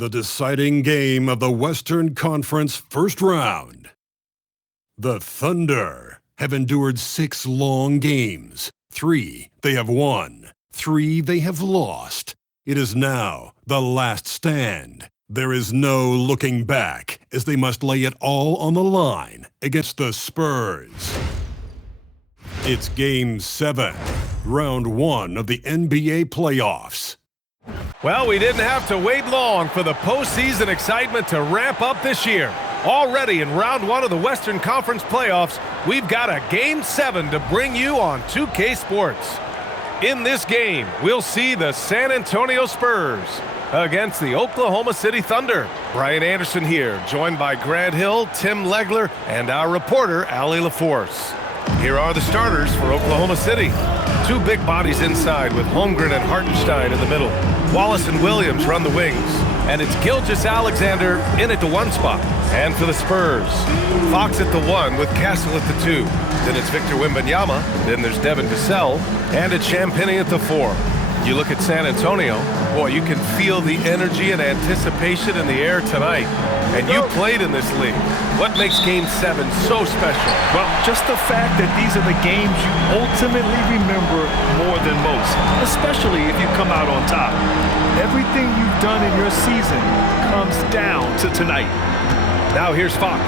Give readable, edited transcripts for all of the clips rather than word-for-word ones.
The deciding game of the Western Conference first round. The Thunder have endured 6 long games. 3 they have won. 3 they have lost. It is now the last stand. There is no looking back as they must lay it all on the line against the Spurs. It's Game 7, Round 1 of the NBA playoffs. Well, we didn't have to wait long for the postseason excitement to ramp up this year. Already in Round 1 of the Western Conference playoffs, we've got a Game 7 to bring you on 2K Sports. In this game, we'll see the San Antonio Spurs against the Oklahoma City Thunder. Brian Anderson here, joined by Grant Hill, Tim Legler, and our reporter, Allie LaForce. Here are the starters for Oklahoma City. 2 big bodies inside with Holmgren and Hartenstein in the middle. Wallace and Williams run the wings. And it's Gilgeous-Alexander in at the 1 spot. And for the Spurs, Fox at the 1 with Castle at the 2. Then it's Victor Wembanyama. Then there's Devin Vassell. And it's Champagnie at the 4. You look at San Antonio, boy, you can feel the energy and anticipation in the air tonight. And you played in this league. What makes Game 7 so special? Well, just the fact that these are the games you ultimately remember more than most, especially if you come out on top. Everything you've done in your season comes down to tonight. Now here's Fox.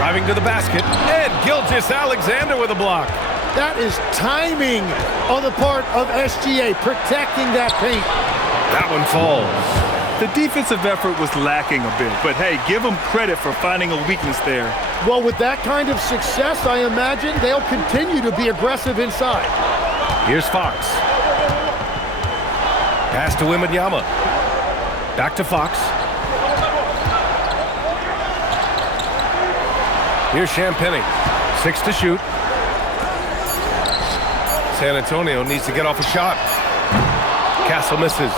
Driving to the basket, and Gilgeous-Alexander with a block. That is timing on the part of SGA, protecting that paint. That one falls. The defensive effort was lacking a bit, but hey, give them credit for finding a weakness there. Well, with that kind of success, I imagine they'll continue to be aggressive inside. Here's Fox. Pass to Wembanyama. Back to Fox. Here's Champagnie. 6 to shoot. San Antonio needs to get off a shot. Castle misses.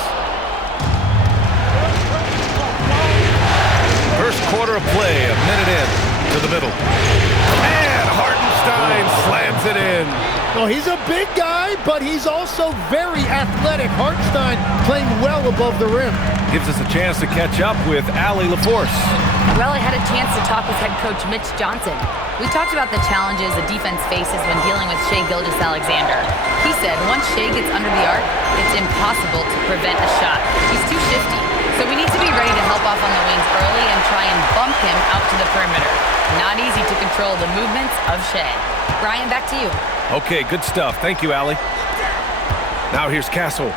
First quarter of play, a minute in to the middle. And Hartenstein slams it in. Well, he's a big guy, but he's also very athletic. Hartenstein playing well above the rim. Gives us a chance to catch up with Allie LaForce. Well, I had a chance to talk with head coach Mitch Johnson. We talked about the challenges the defense faces when dealing with Shai Gilgeous-Alexander. He said once Shai gets under the arc, it's impossible to prevent a shot. He's too shifty. So we need to be ready to help off on the wings early and try and bump him out to the perimeter. Not easy to control the movements of Shai. Brian, back to you. Okay, good stuff. Thank you, Allie. Now here's Castle.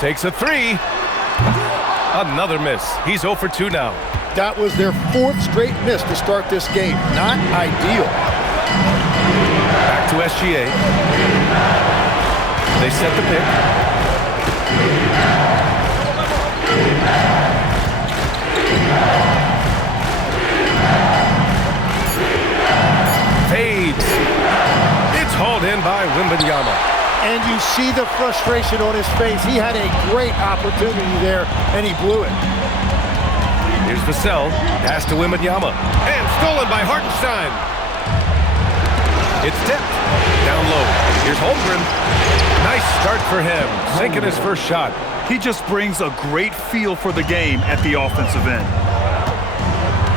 Takes a 3. Another miss. He's 0 for 2 now. That was their 4th straight miss to start this game. Not ideal. Back to SGA. They set the pick. Fades. It's hauled in by Wembanyama. And you see the frustration on his face. He had a great opportunity there, and he blew it. Here's Vassell. Pass to Wembanyama. And stolen by Hartenstein. It's tipped. Down low. Here's Holmgren. Nice start for him. Sinking his first shot. He just brings a great feel for the game at the offensive end.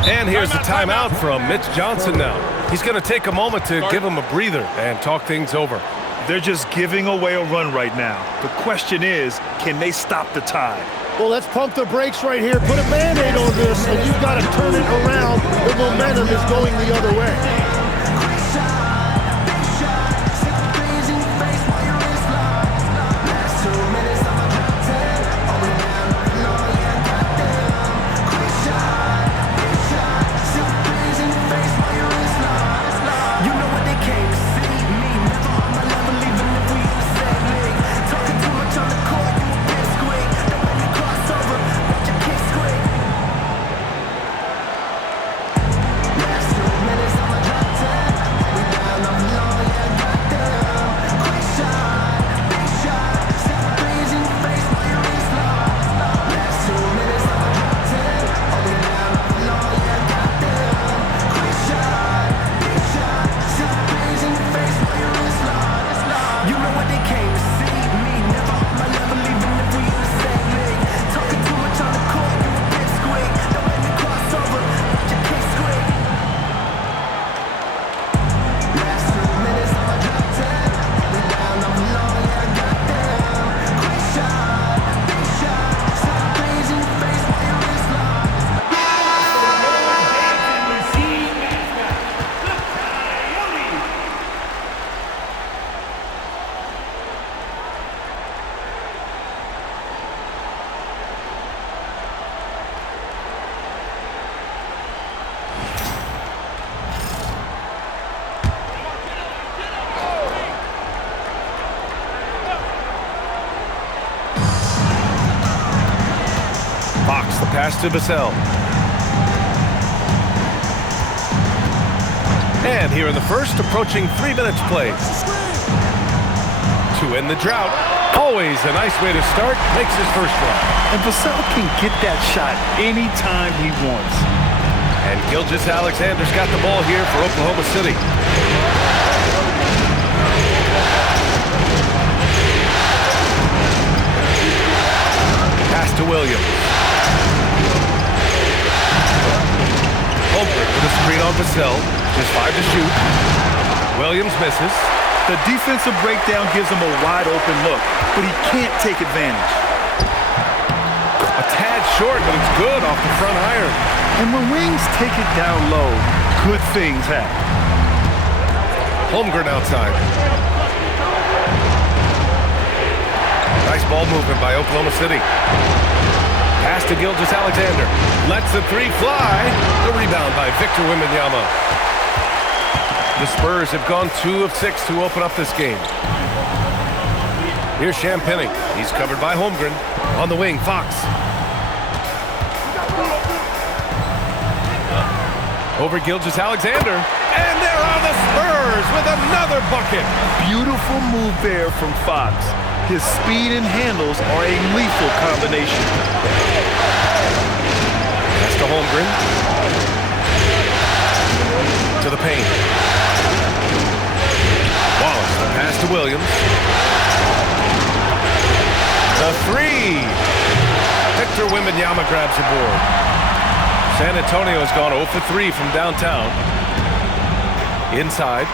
And here's the timeout from Mitch Johnson now. He's going to take a moment to give him a breather and talk things over. They're just giving away a run right now. The question is, can they stop the tide? Well, let's pump the brakes right here. Put a Band-Aid on this, and you've got to turn it around. The momentum is going the other way. the pass to Vassell. And here in the first, approaching 3 minutes played. To end the drought, always a nice way to start, makes his first run. And Vassell can get that shot anytime he wants. And Gilgeous-Alexander's got the ball here for Oklahoma City. Pass to Williams. Holmgren with a screen on Vassell. Just 5 to shoot. Williams misses. The defensive breakdown gives him a wide-open look, but he can't take advantage. A tad short, but it's good off the front iron. And when wings take it down low, good things happen. Holmgren outside. Nice ball movement by Oklahoma City. Pass to Gilgeous-Alexander. Lets the three fly. The rebound by Victor Wembanyama. The Spurs have gone 2 of 6 to open up this game. Here's Champagnie. He's covered by Holmgren. On the wing, Fox. Over Gilgeous-Alexander. And there are the Spurs with another bucket. Beautiful move there from Fox. His speed and handles are a lethal combination. Pass to Holmgren. To the paint. Wallace, the pass to Williams. The three. Victor Wembanyama grabs the board. San Antonio has gone 0 for 3 from downtown. Inside.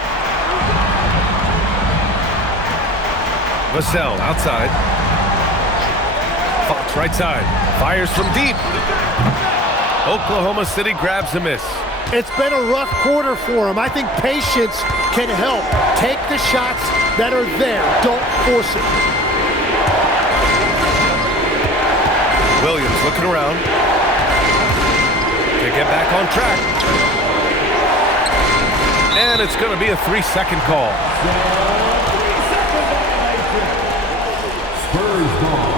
Vassell outside. Fox right side. Fires from deep. Oklahoma City grabs a miss. It's been a rough quarter for him. I think patience can help. Take the shots that are there. Don't force it. Williams looking around. To get back on track. And it's going to be a 3-second call. Spurs ball.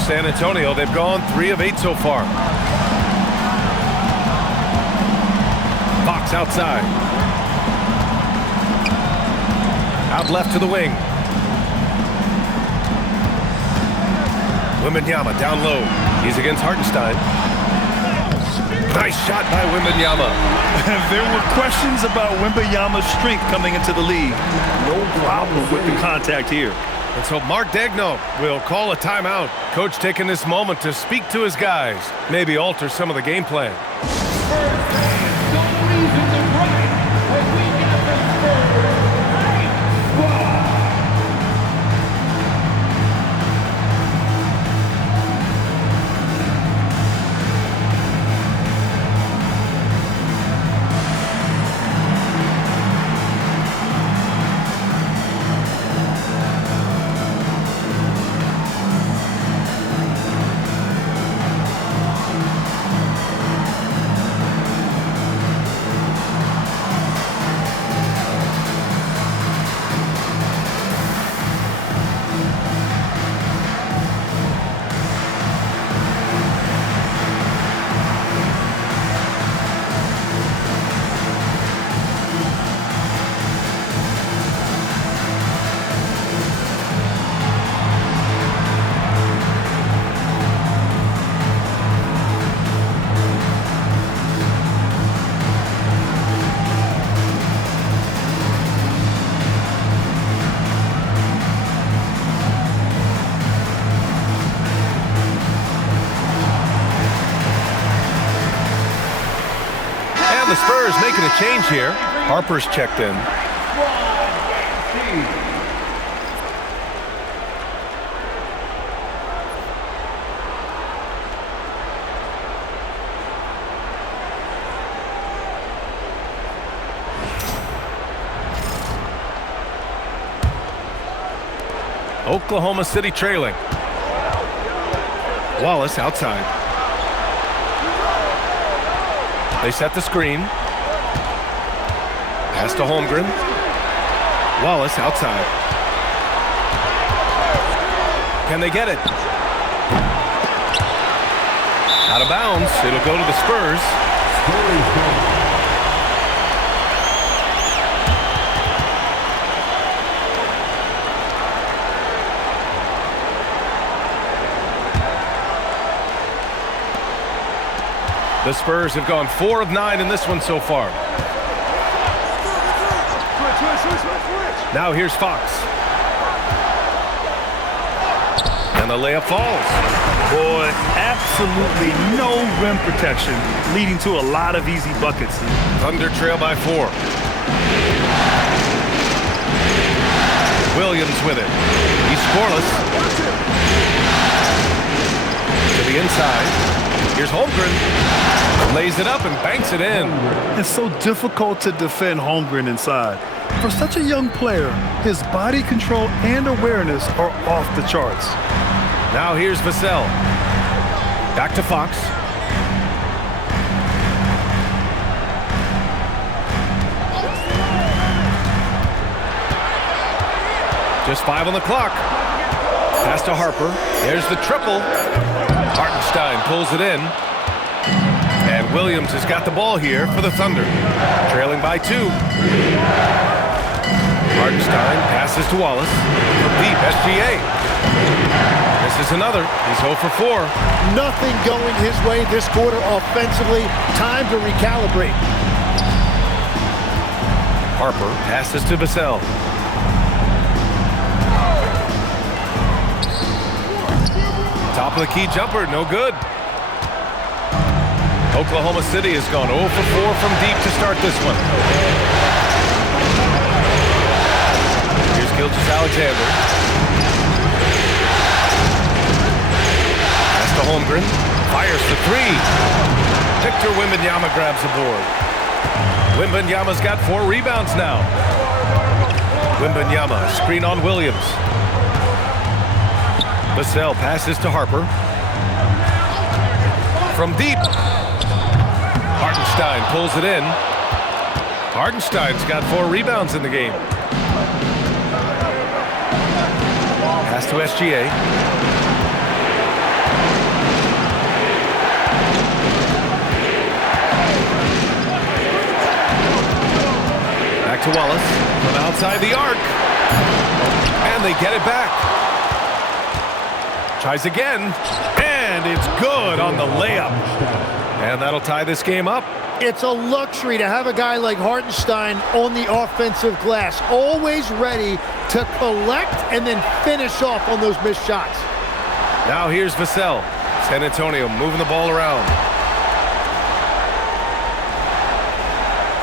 San Antonio, they've gone 3 of 8 so far. Fox outside. Out left to the wing. Wembanyama down low. He's against Hartenstein. Nice shot by Wembanyama. There were questions about Wembanyama's strength coming into the league. No problem with the contact here. And so Mark Daigneault will call a timeout. Coach taking this moment to speak to his guys, maybe alter some of the game plan. The Spurs making a change here. Harper's checked in. Oklahoma City trailing. Wallace outside. They set the screen. Pass to Holmgren. Wallace outside. Can they get it? Out of bounds. It'll go to the Spurs. The Spurs have gone 4 of 9 in this one so far. Now here's Fox. And the layup falls. Boy, absolutely no rim protection, leading to a lot of easy buckets. Thunder trail by 4. Williams with it. He's scoreless. To the inside. Here's Holmgren. Lays it up and banks it in. It's so difficult to defend Holmgren inside. For such a young player, his body control and awareness are off the charts. Now here's Vassell. Back to Fox. Just 5 on the clock. Pass to Harper. There's the triple. Hartenstein pulls it in. And Williams has got the ball here for the Thunder. Trailing by 2. Hartenstein passes to Wallace. From deep, SGA. This is another. He's 0 for 4. Nothing going his way this quarter offensively. Time to recalibrate. Harper passes to Vassell. Top of the key jumper, no good. Oklahoma City has gone 0 for 4 from deep to start this one. Here's Gilgeous-Alexander. Pass to Holmgren. Fires the 3. Victor Wembanyama grabs the board. Wembanyama's got 4 rebounds now. Wembanyama, screen on Williams. Vassell passes to Harper. From deep. Hartenstein pulls it in. Hartenstein's got 4 rebounds in the game. Pass to SGA. Back to Wallace from outside the arc. And they get it back. Tries again, and it's good on the layup. And that'll tie this game up. It's a luxury to have a guy like Hartenstein on the offensive glass, always ready to collect and then finish off on those missed shots. Now here's Vassell. San Antonio moving the ball around.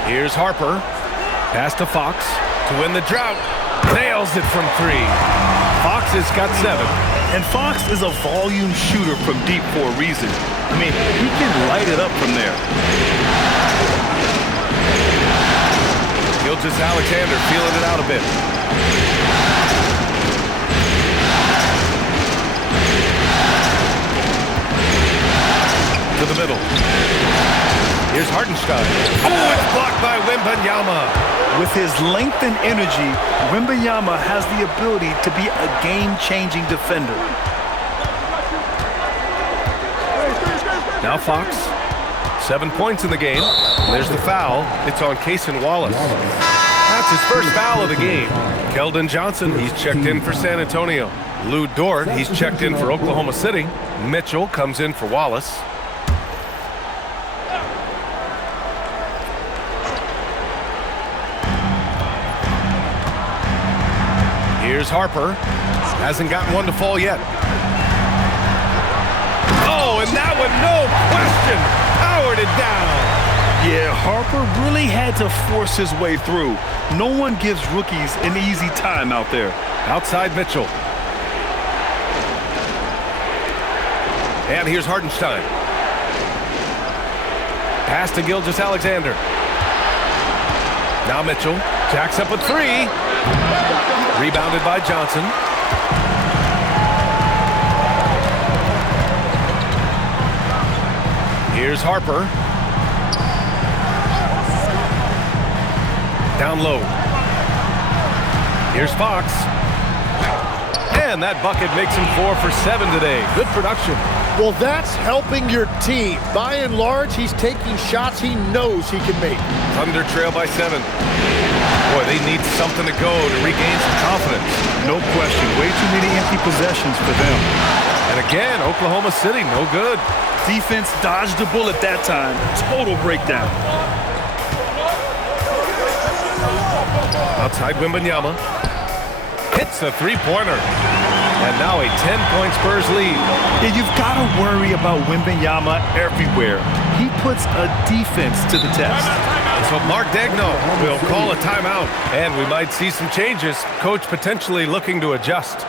Here's Harper. Pass to Fox to win the drought. Nails it from 3. Fox has got 7. And Fox is a volume shooter from deep for a reason. I mean, he can light it up from there. Gilgeous-Alexander feeling it out a bit. To the middle. Here's Hartenstein. Oh, it's blocked by Wembanyama. With his length and energy, Wembanyama has the ability to be a game-changing defender. Now Fox, 7 points in the game. There's the foul. It's on Cason Wallace. That's his first foul of the game. Keldon Johnson, he's checked in for San Antonio. Lou Dort, he's checked in for Oklahoma City. Mitchell comes in for Wallace. Here's Harper. Hasn't gotten one to fall yet. Oh, and that one, no question, powered it down. Yeah, Harper really had to force his way through. No one gives rookies an easy time out there. Outside Mitchell. And here's Hartenstein. Pass to Gilgeous-Alexander. Now Mitchell jacks up a 3. Rebounded by Johnson. Here's Harper. Down low. Here's Fox. And that bucket makes him 4 for 7 today. Good production. Well, that's helping your team. By and large, he's taking shots he knows he can make. Thunder trail by 7. Boy, they need something to go to regain some confidence. No question. Way too many empty possessions for them. And again, Oklahoma City, no good. Defense dodged the bullet that time. Total breakdown. Outside Wembanyama. Hits a three-pointer. And now a 10-point Spurs lead. And you've got to worry about Wembanyama everywhere. He puts a defense to the test. So Mark Daigneault will call a timeout. And we might see some changes. Coach potentially looking to adjust.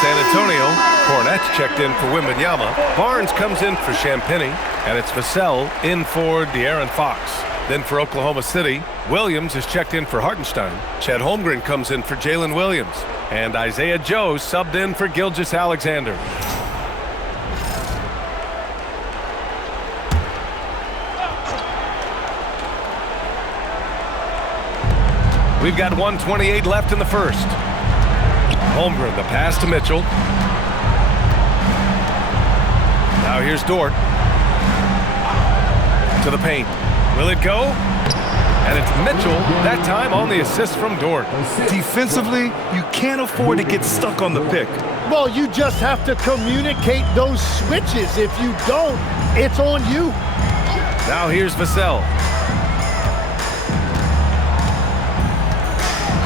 San Antonio, Cornette's checked in for Wembanyama. Barnes comes in for Champagny, and it's Vassell in for De'Aaron Fox. Then for Oklahoma City, Williams is checked in for Hartenstein. Chet Holmgren comes in for Jalen Williams. And Isaiah Joe subbed in for Gilgeous-Alexander. We've got 1:28 left in the first. Holmgren, the pass to Mitchell. Now here's Dort. To the paint. Will it go? And it's Mitchell, that time on the assist from Dort. Defensively, you can't afford to get stuck on the pick. Well, you just have to communicate those switches. If you don't, it's on you. Now here's Vassell.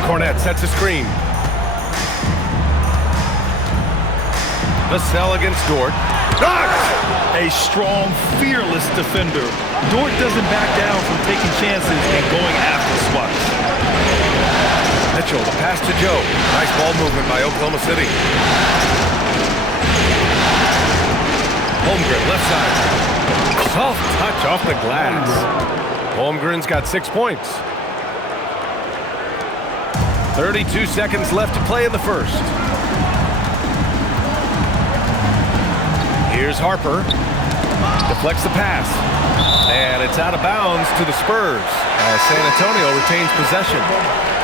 Cornette sets a screen. Vassell against Dort. Knocked! A strong, fearless defender. Dort doesn't back down from taking chances and going after swats. Mitchell, the pass to Joe. Nice ball movement by Oklahoma City. Holmgren, left side. Soft touch off the glass. Holmgren's got 6 points. 32 seconds left to play in the first. Here's Harper. Deflects the pass. And it's out of bounds to the Spurs as San Antonio retains possession.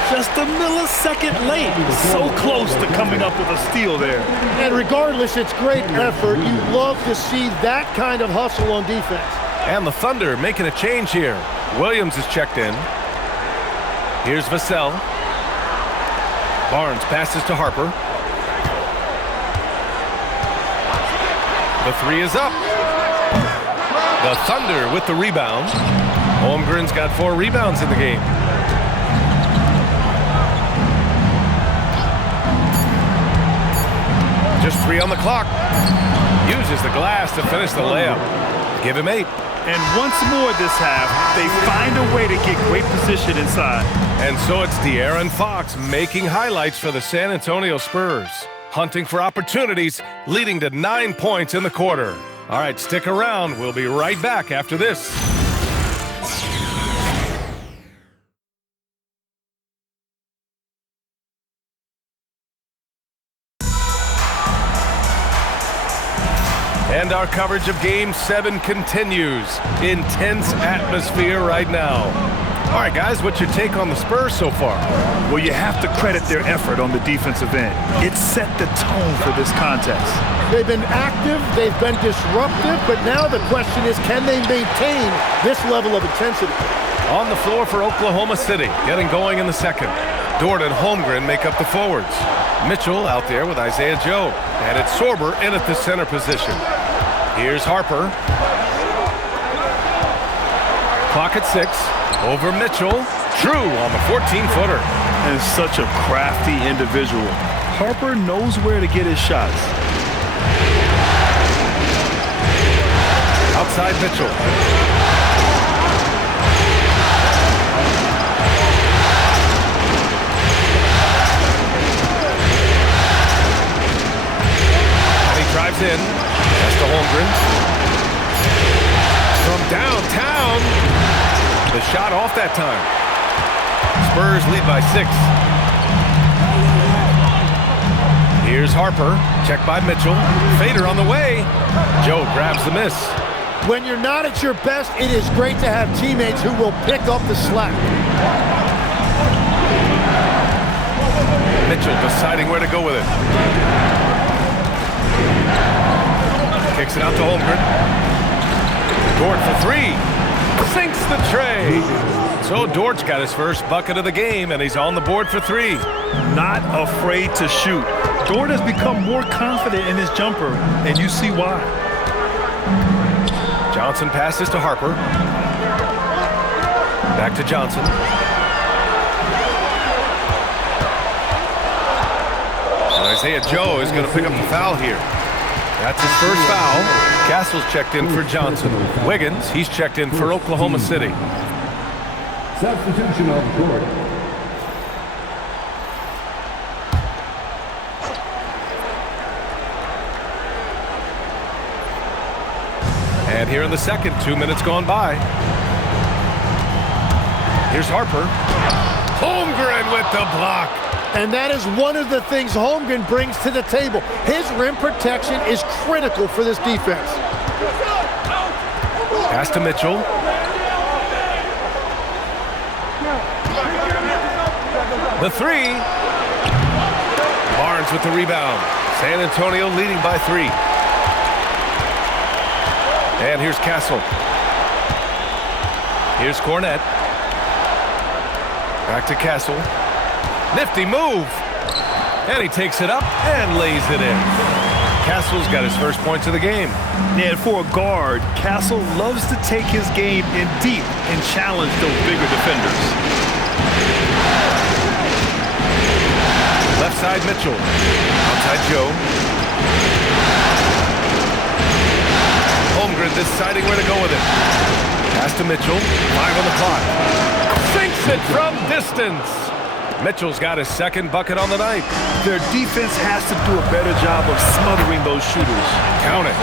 Just a millisecond late. So close to coming up with a steal there. And regardless, it's great effort. You love to see that kind of hustle on defense. And the Thunder making a change here. Williams is checked in. Here's Vassell. Barnes passes to Harper. The three is up. The Thunder with the rebound. Holmgren's got 4 rebounds in the game. Just 3 on the clock. Uses the glass to finish the layup. Give him 8. And once more this half, they find a way to get great position inside. And so it's De'Aaron Fox making highlights for the San Antonio Spurs. Hunting for opportunities, leading to 9 points in the quarter. All right, stick around. We'll be right back after this. And our coverage of Game 7 continues. Intense atmosphere right now. All right, guys, what's your take on the Spurs so far? Well, you have to credit their effort on the defensive end. It set the tone for this contest. They've been active, they've been disruptive, but now the question is, can they maintain this level of intensity? On the floor for Oklahoma City, getting going in the second. Dort and Holmgren make up the forwards. Mitchell out there with Isaiah Joe. And it's Sorber in at the center position. Here's Harper. Clock at 6. Over Mitchell. True on the 14-footer. And such a crafty individual. Harper knows where to get his shots. Outside Mitchell. Drives in. That's to Holmgren. From downtown. The shot off that time. Spurs lead by 6. Here's Harper. Check by Mitchell. Fader on the way. Joe grabs the miss. When you're not at your best, it is great to have teammates who will pick up the slack. Mitchell deciding where to go with it. Kicks it out to Holmgren. Dort for 3. Sinks the tray. So Dort's got his first bucket of the game, and he's on the board for 3. Not afraid to shoot. Dort has become more confident in his jumper, and you see why. Johnson passes to Harper. Back to Johnson. And Isaiah Joe is going to pick up the foul here. That's his first foul. Castle's checked in for Johnson. Wiggins, he's checked in for Oklahoma City. Substitution of Dort. And here in the second, 2 minutes gone by. Here's Harper. Holmgren with the block. And that is one of the things Holmgren brings to the table. His rim protection is critical for this defense. Pass to Mitchell. The 3. Barnes with the rebound. San Antonio leading by 3. And here's Castle. Here's Cornette. Back to Castle. Nifty move. And he takes it up and lays it in. Castle's got his first points of the game. And for a guard, Castle loves to take his game in deep and challenge those bigger defenders. Left side Mitchell. Outside Joe. Holmgren deciding where to go with it. Pass to Mitchell. 5 on the clock. Sinks it from distance. Mitchell's got his second bucket on the night. Their defense has to do a better job of smothering those shooters. Count it.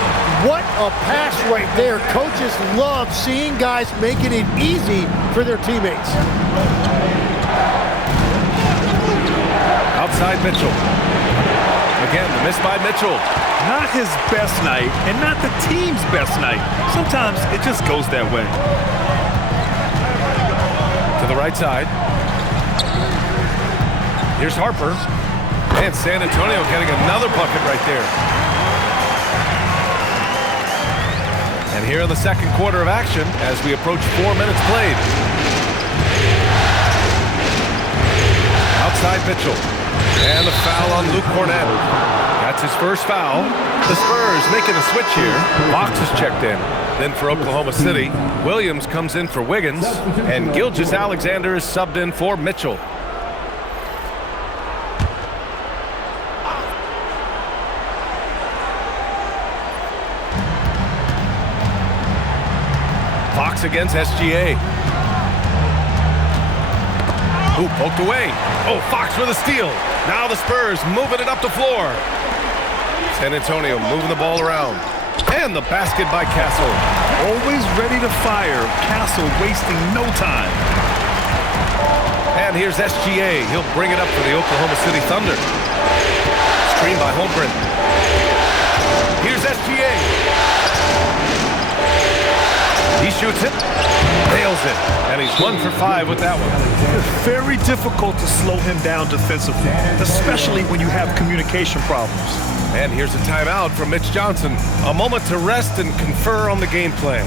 What a pass right there. Coaches love seeing guys making it easy for their teammates. Outside Mitchell. Again, the miss by Mitchell. Not his best night, and not the team's best night. Sometimes it just goes that way. To the right side. Here's Harper. And San Antonio getting another bucket right there. And here in the second quarter of action as we approach 4 minutes played. Outside Mitchell. And the foul on Luke Cornette. That's his first foul. The Spurs making a switch here. Fox is checked in. Then for Oklahoma City, Williams comes in for Wiggins. And Gilgeous-Alexander is subbed in for Mitchell. Fox against SGA. Ooh, poked away. Oh, Fox with a steal. Now the Spurs moving it up the floor. San Antonio moving the ball around. And the basket by Castle. Always ready to fire. Castle wasting no time. And here's SGA. He'll bring it up for the Oklahoma City Thunder. Screen by Holmgren. Here's SGA. He shoots it, nails it, and he's 1 for 5 with that one. It's very difficult to slow him down defensively, especially when you have communication problems. And here's a timeout from Mitch Johnson. A moment to rest and confer on the game plan.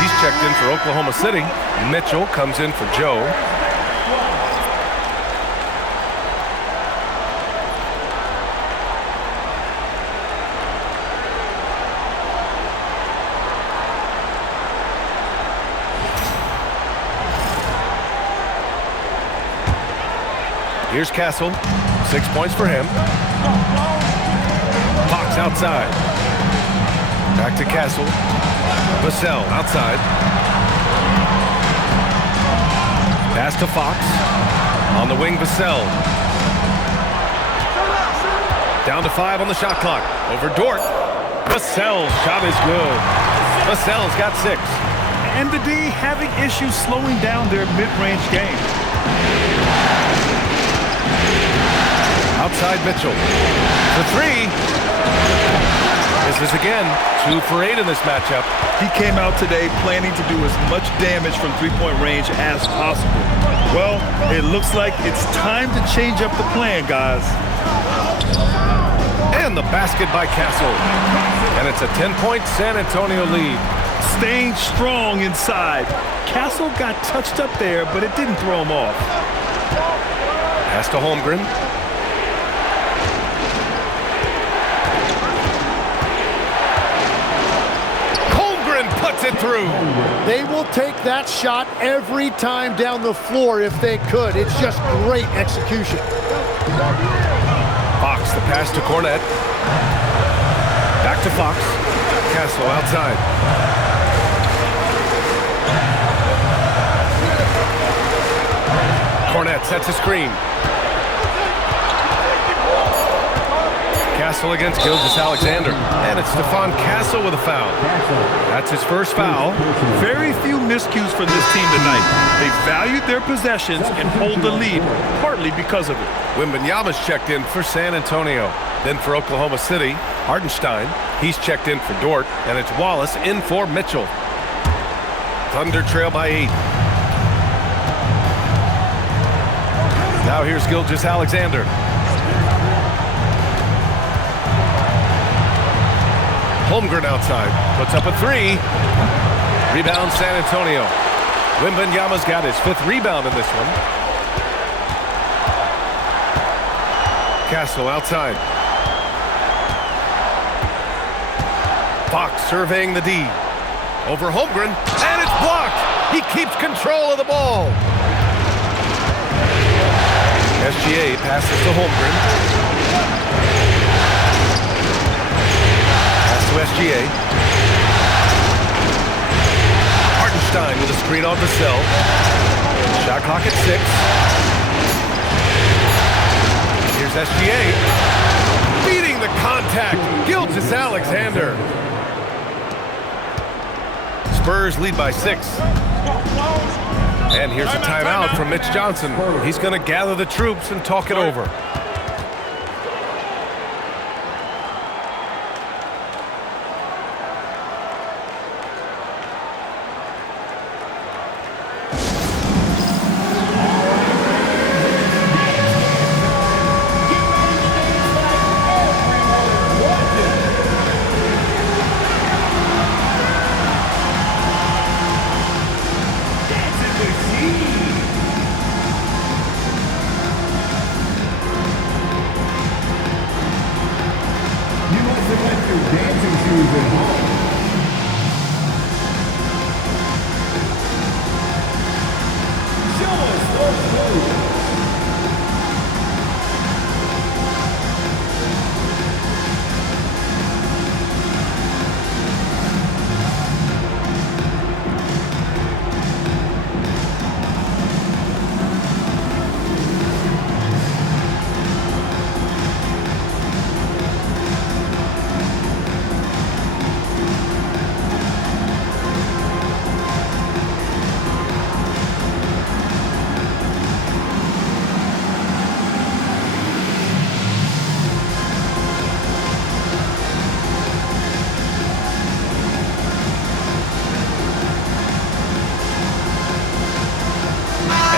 He's checked in for Oklahoma City. Mitchell comes in for Joe. Here's Castle. 6 points for him. Fox outside. Back to Castle. Vassell outside. Pass to Fox. On the wing, Vassell. Down to 5 on the shot clock. Over Dort. Vassell's shot is good. Vassell's got 6. And the D having issues slowing down their mid-range game. Outside Mitchell. The 3. Misses again. 2 for 8 in this matchup. He came out today planning to do as much damage from three-point range as possible. Well, it looks like it's time to change up the plan, guys. And the basket by Castle. And it's a 10-point San Antonio lead. Staying strong inside. Castle got touched up there, but it didn't throw him off. Pass to Holmgren. Puts it through. They will take that shot every time down the floor if they could. It's just great execution. Fox, the pass to Cornette. Back to Fox. Castle outside. Cornette sets a screen. Castle against Gilgeous-Alexander. And it's Stephon Castle with a foul. That's his first foul. Very few miscues for this team tonight. They valued their possessions and hold the lead, partly because of it. Wembanyama's checked in for San Antonio. Then for Oklahoma City, Hartenstein. He's checked in for Dort. And it's Wallace in for Mitchell. Thunder trail by 8. Now here's Gilgeous-Alexander. Holmgren outside, puts up a 3. Rebound San Antonio. Wembanyama's got his 5th rebound in this one. Castle outside. Fox surveying the D. Over Holmgren, and it's blocked. He keeps control of the ball. SGA passes to Holmgren. To SGA. Hartenstein with a screen on Vassell. Shot clock at 6. Here's SGA. Beating the contact. Gilgeous-Alexander. Spurs lead by 6. And here's a timeout from Mitch Johnson. He's going to gather the troops and talk it over.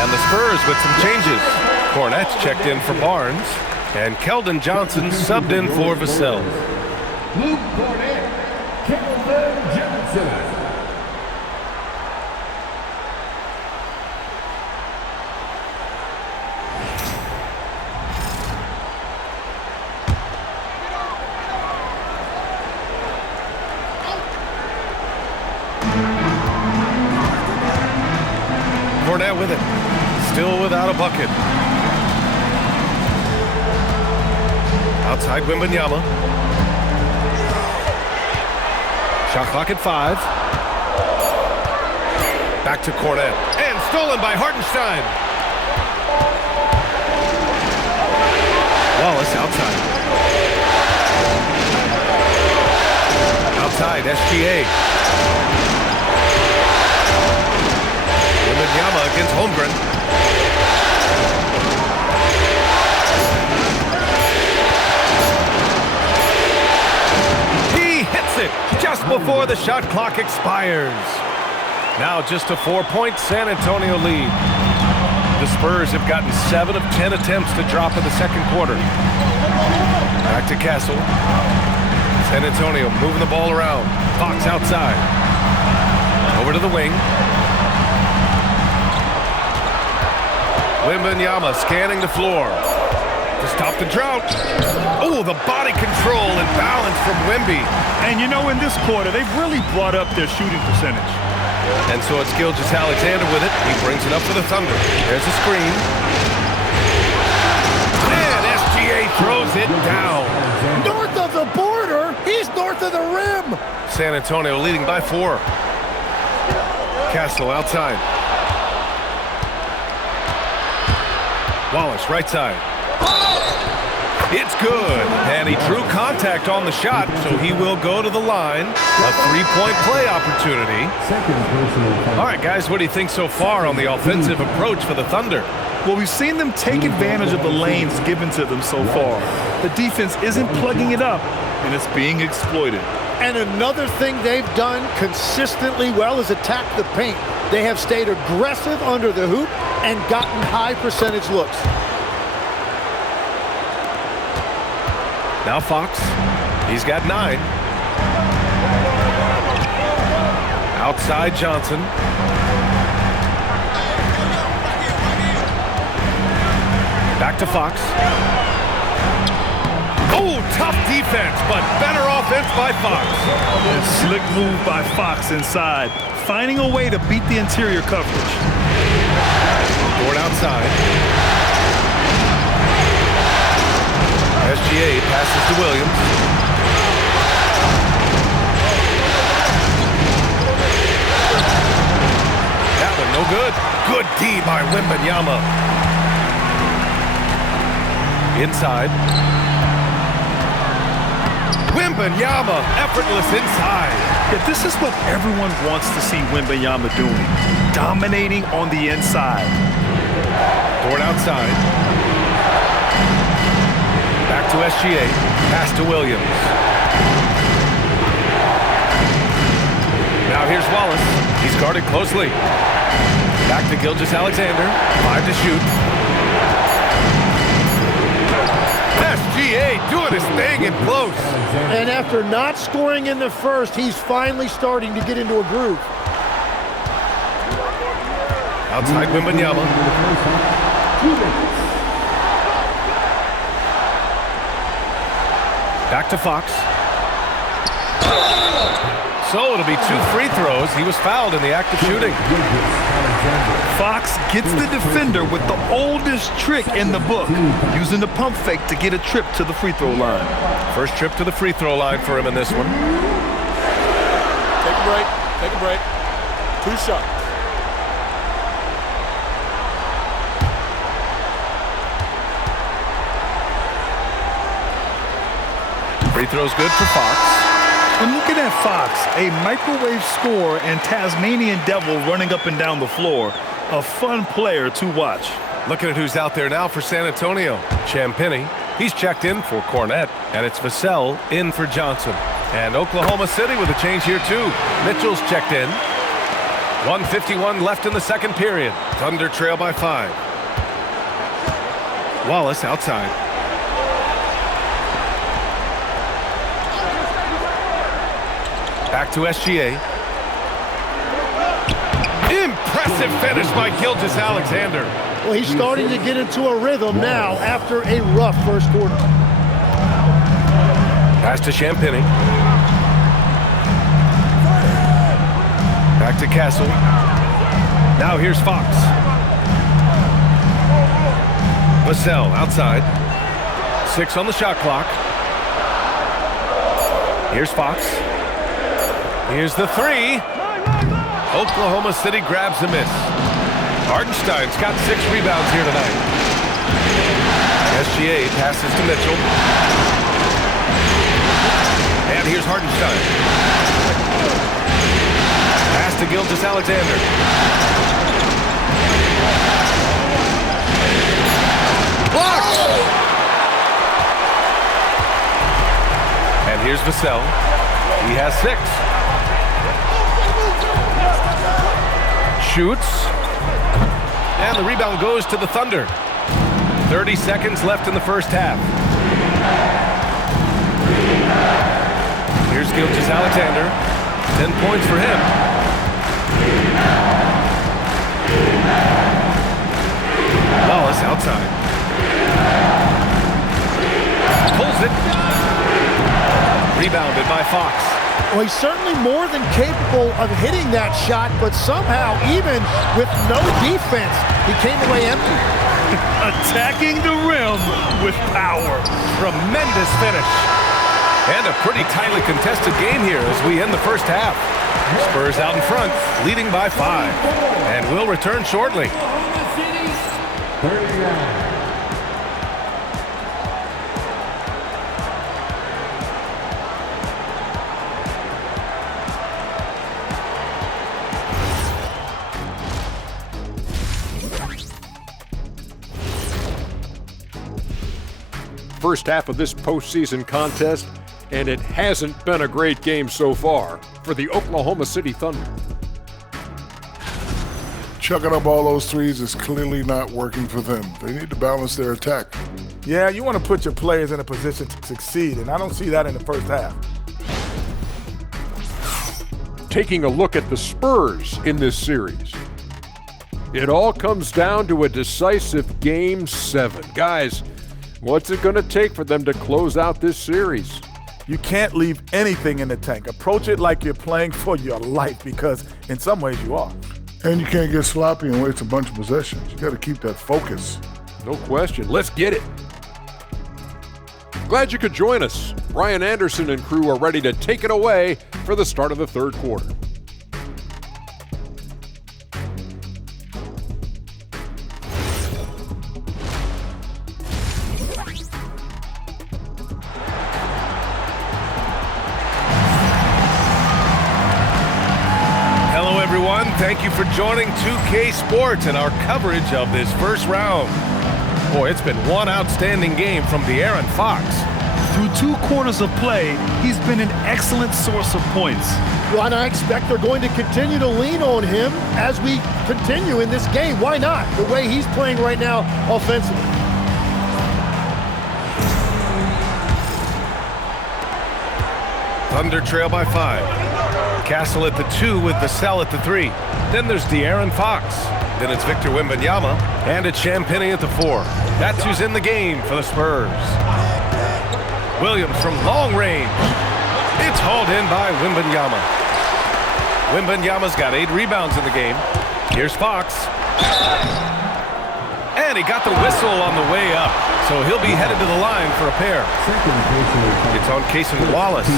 And the Spurs with some changes. Cornette's checked in for Barnes, and Keldon Johnson subbed in for Vassell. Luke Cornette, Keldon Johnson. Cornette with it. Still without a bucket. Outside Wembanyama. Shot clock at 5. Back to Cornette. And stolen by Hartenstein. Wallace outside. Outside, SGA. Wembanyama against Holmgren. He hits it just before the shot clock expires. Now just a 4-point San Antonio lead. The Spurs have gotten 7 of 10 attempts to drop in the second quarter. Back to Castle. San Antonio moving the ball around. Fox outside. Over to the wing. Wembanyama scanning the floor to stop the drought. Oh, the body control and balance from Wemby. And you know, in this quarter, they've really brought up their shooting percentage. And so it's Gilgeous-Alexander with it. He brings it up for the Thunder. There's a screen. And SGA throws it down. North of the border, he's north of the rim. San Antonio leading by 4. Castle outside. Wallace, right side. It's good. And he drew contact on the shot, so he will go to the line. A 3-point play opportunity. All right, guys, what do you think so far on the offensive approach for the Thunder? Well, we've seen them take advantage of the lanes given to them so far. The defense isn't plugging it up, and it's being exploited. And another thing they've done consistently well is attack the paint. They have stayed aggressive under the hoop and gotten high percentage looks. Now Fox, he's got 9. Outside Johnson. Back to Fox. Oh, tough defense, but better offense by Fox. A slick move by Fox inside, finding a way to beat the interior coverage. Board outside. SGA passes to Williams. That one no good. Good D by Wembanyama. Inside. Wembanyama, effortless inside. Yeah, this is what everyone wants to see Wembanyama doing. Dominating on the inside. Board outside. Back to SGA. Pass to Williams. Now here's Wallace. He's guarded closely. Back to Gilgeous-Alexander. 5 to shoot. SGA doing his thing in close. And after not scoring in the first, he's finally starting to get into a groove. Outside Wembanyama. Back to Fox. So it'll be 2 free throws. He was fouled in the act of shooting. Fox gets the defender with the oldest trick in the book, using the pump fake to get a trip to the free throw line. First trip to the free throw line for him in this one. Take a break. Take a break. 2 shots. Free throw's good for Fox. And looking at Fox, a microwave scorer and Tasmanian Devil running up and down the floor. A fun player to watch. Looking at who's out there now for San Antonio. Champagnie, he's checked in for Cornette. And it's Vassell in for Johnson. And Oklahoma City with a change here too. Mitchell's checked in. 1:51 left in the second period. Thunder trail by 5. Wallace outside. Back to SGA. Impressive finish by Gilgeous-Alexander. Well, he's starting to get into a rhythm now after a rough first quarter. Pass to Champagny. Back to Castle. Now here's Fox. Vassell outside. 6 on the shot clock. Here's Fox. Here's the 3. Oklahoma City grabs a miss. Hartenstein's got 6 rebounds here tonight. SGA passes to Mitchell. And here's Hartenstein. Pass to Gilgeous-Alexander. Blocked! And here's Vassell. He has 6. Shoots. And the rebound goes to the Thunder. 30 seconds left in the first half. Here's Gilgeous-Alexander. 10 points for him. Wallace outside. Pulls it. Rebounded by Fox. Well, he's certainly more than capable of hitting that shot, but somehow, even with no defense, he came away empty. Attacking the rim with power. Tremendous finish. And a pretty tightly contested game here as we end the first half. Spurs out in front, leading by 5. And we'll return shortly. First half of this postseason contest, and it hasn't been a great game so far for the Oklahoma City Thunder. Chucking up all those threes is clearly not working for them. They need to balance their attack. Yeah, you want to put your players in a position to succeed, and I don't see that in the first half. Taking a look at the Spurs in this series. It all comes down to a decisive Game 7. Guys, what's it going to take for them to close out this series? You can't leave anything in the tank. Approach it like you're playing for your life, because in some ways you are. And you can't get sloppy and waste a bunch of possessions. You got to keep that focus. No question. Let's get it. Glad you could join us. Brian Anderson and crew are ready to take it away for the start of the third quarter. Thank you for joining 2K Sports and our coverage of this first round. Boy, it's been one outstanding game from De'Aaron Fox. Through 2 quarters of play, he's been an excellent source of points. Well, and I expect they're going to continue to lean on him as we continue in this game. Why not? The way he's playing right now offensively. Thunder trail by 5. Castle at the 2 with Vassell at the 3. Then there's De'Aaron Fox. Then it's Victor Wembanyama. And it's Champagny at the 4. That's who's in the game for the Spurs. Williams from long range. It's hauled in by Wembanyama. Wembanyama's got 8 rebounds in the game. Here's Fox. And he got the whistle on the way up. So he'll be headed to the line for a pair. It's on Cason Wallace.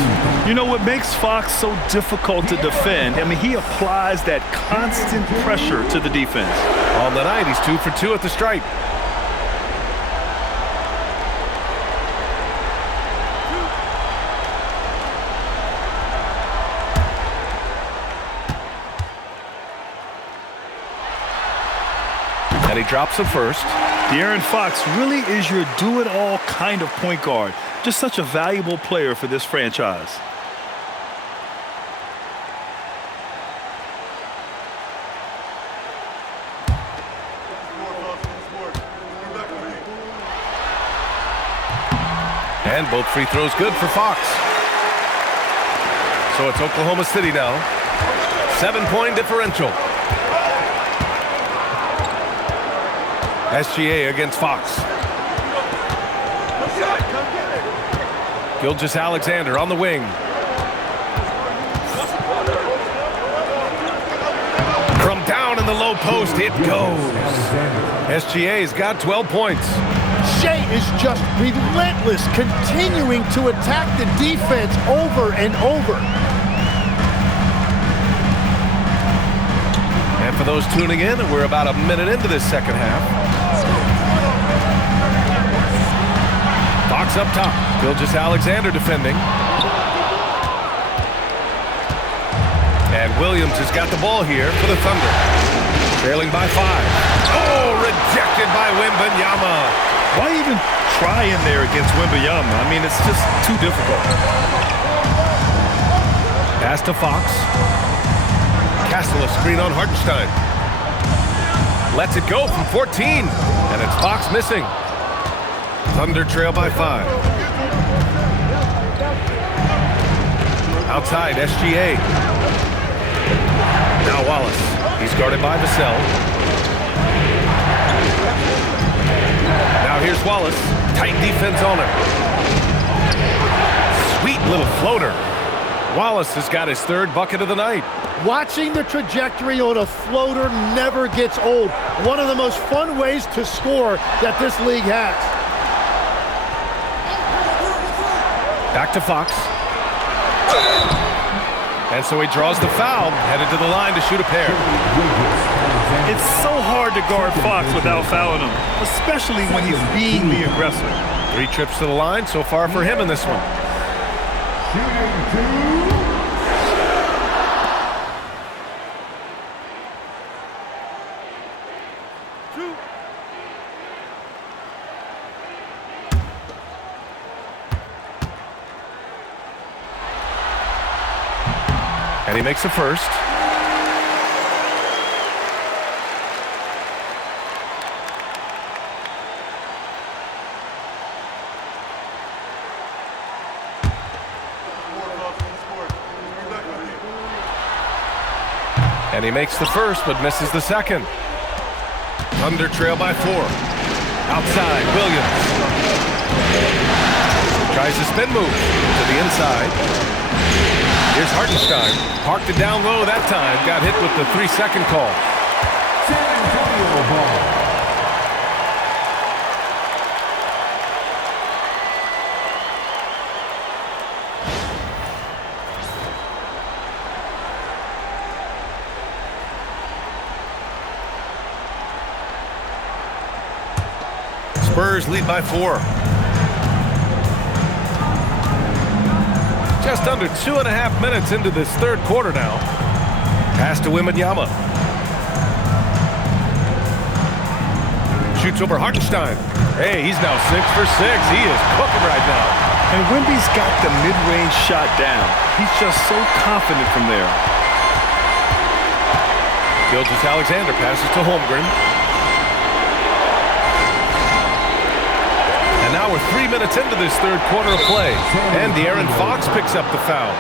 You know what makes Fox so difficult to defend? I mean, he applies that constant pressure to the defense. On the night, he's 2 for 2 at the stripe. And he drops the first. De'Aaron Fox really is your do-it-all kind of point guard. Just such a valuable player for this franchise. And both free throws good for Fox. So it's Oklahoma City now. 7-point differential. SGA against Fox. Gilgeous-Alexander on the wing. From down in the low post, it goes. SGA's got 12 points. Shea is just relentless, continuing to attack the defense over and over. And for those tuning in, we're about a minute into this second half. Fox up top. Gilgeous-Alexander defending. And Williams has got the ball here for the Thunder. Trailing by 5. Oh, rejected by Wembanyama. Why even try in there against Wembanyama? I mean, it's just too difficult. Pass to Fox. Castle a screen on Hartenstein. Lets it go from 14. And it's Fox missing. Thunder trail by 5. Outside, SGA. Now Wallace. He's guarded by Vassell. Now here's Wallace. Tight defense on him. Sweet little floater. Wallace has got his third bucket of the night. Watching the trajectory on a floater never gets old. One of the most fun ways to score that this league has. Back to Fox. And so he draws the foul, headed to the line to shoot a pair. It's so hard to guard Fox without fouling him, especially when he's being the aggressor. 3 trips to the line so far for him in this one. And he makes the first. And he makes the first, but misses the second. Thunder trail by 4. Outside, Williams. Tries a spin move to the inside. Here's Hartenstein. Parked it down low that time. Got hit with the 3-second call. San Antonio ball. Spurs lead by 4. Just under 2.5 minutes into this third quarter now. Pass to Wembanyama. Shoots over Hartenstein. Hey, he's now 6 for 6. He is cooking right now. And Wemby's got the mid-range shot down. He's just so confident from there. Gilgeous-Alexander passes to Holmgren. And now we're 3 minutes into this third quarter of play. And De'Aaron Fox picks up the foul.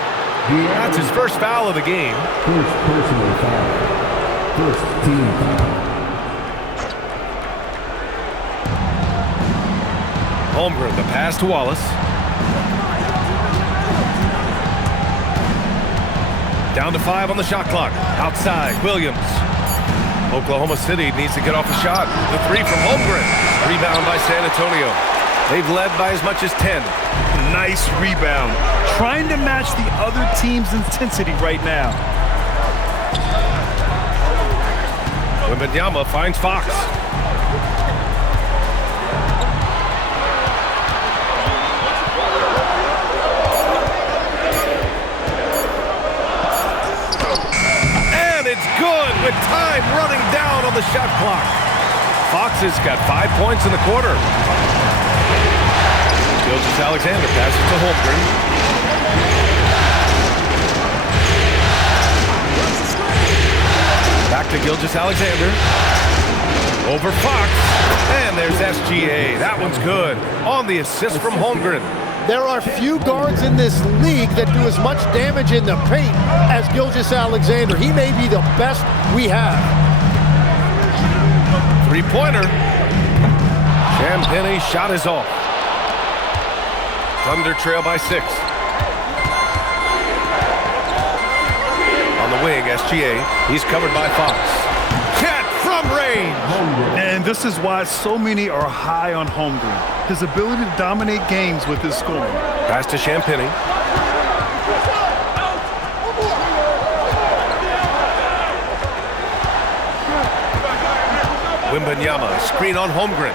That's his first foul of the game. First personal foul. First team foul. Holmgren, the pass to Wallace. Down to 5 on the shot clock. Outside, Williams. Oklahoma City needs to get off a shot. The 3 from Holmgren. Rebound by San Antonio. They've led by as much as 10. Nice rebound. Trying to match the other team's intensity right now. Wembanyama finds Fox. And it's good with time running down on the shot clock. Fox has got 5 points in the quarter. Gilgeous-Alexander passes to Holmgren. Back to Gilgeous-Alexander. Over Fox. And there's SGA. That one's good. On the assist from Holmgren. There are few guards in this league that do as much damage in the paint as Gilgeous-Alexander. He may be the best we have. Three-pointer. Champagny shot is off. Thunder trail by 6. On the wing, SGA. He's covered by Fox. Cat from range. And this is why so many are high on Holmgren. His ability to dominate games with his scoring. Pass to Champagny. Wembanyama, screen on Holmgren.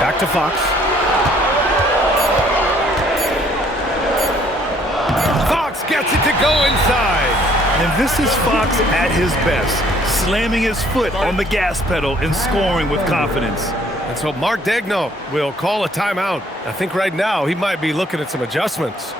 Back to Fox. Fox gets it to go inside. And this is Fox at his best, slamming his foot on the gas pedal and scoring with confidence. And so Mark Daigneault will call a timeout. I think right now he might be looking at some adjustments.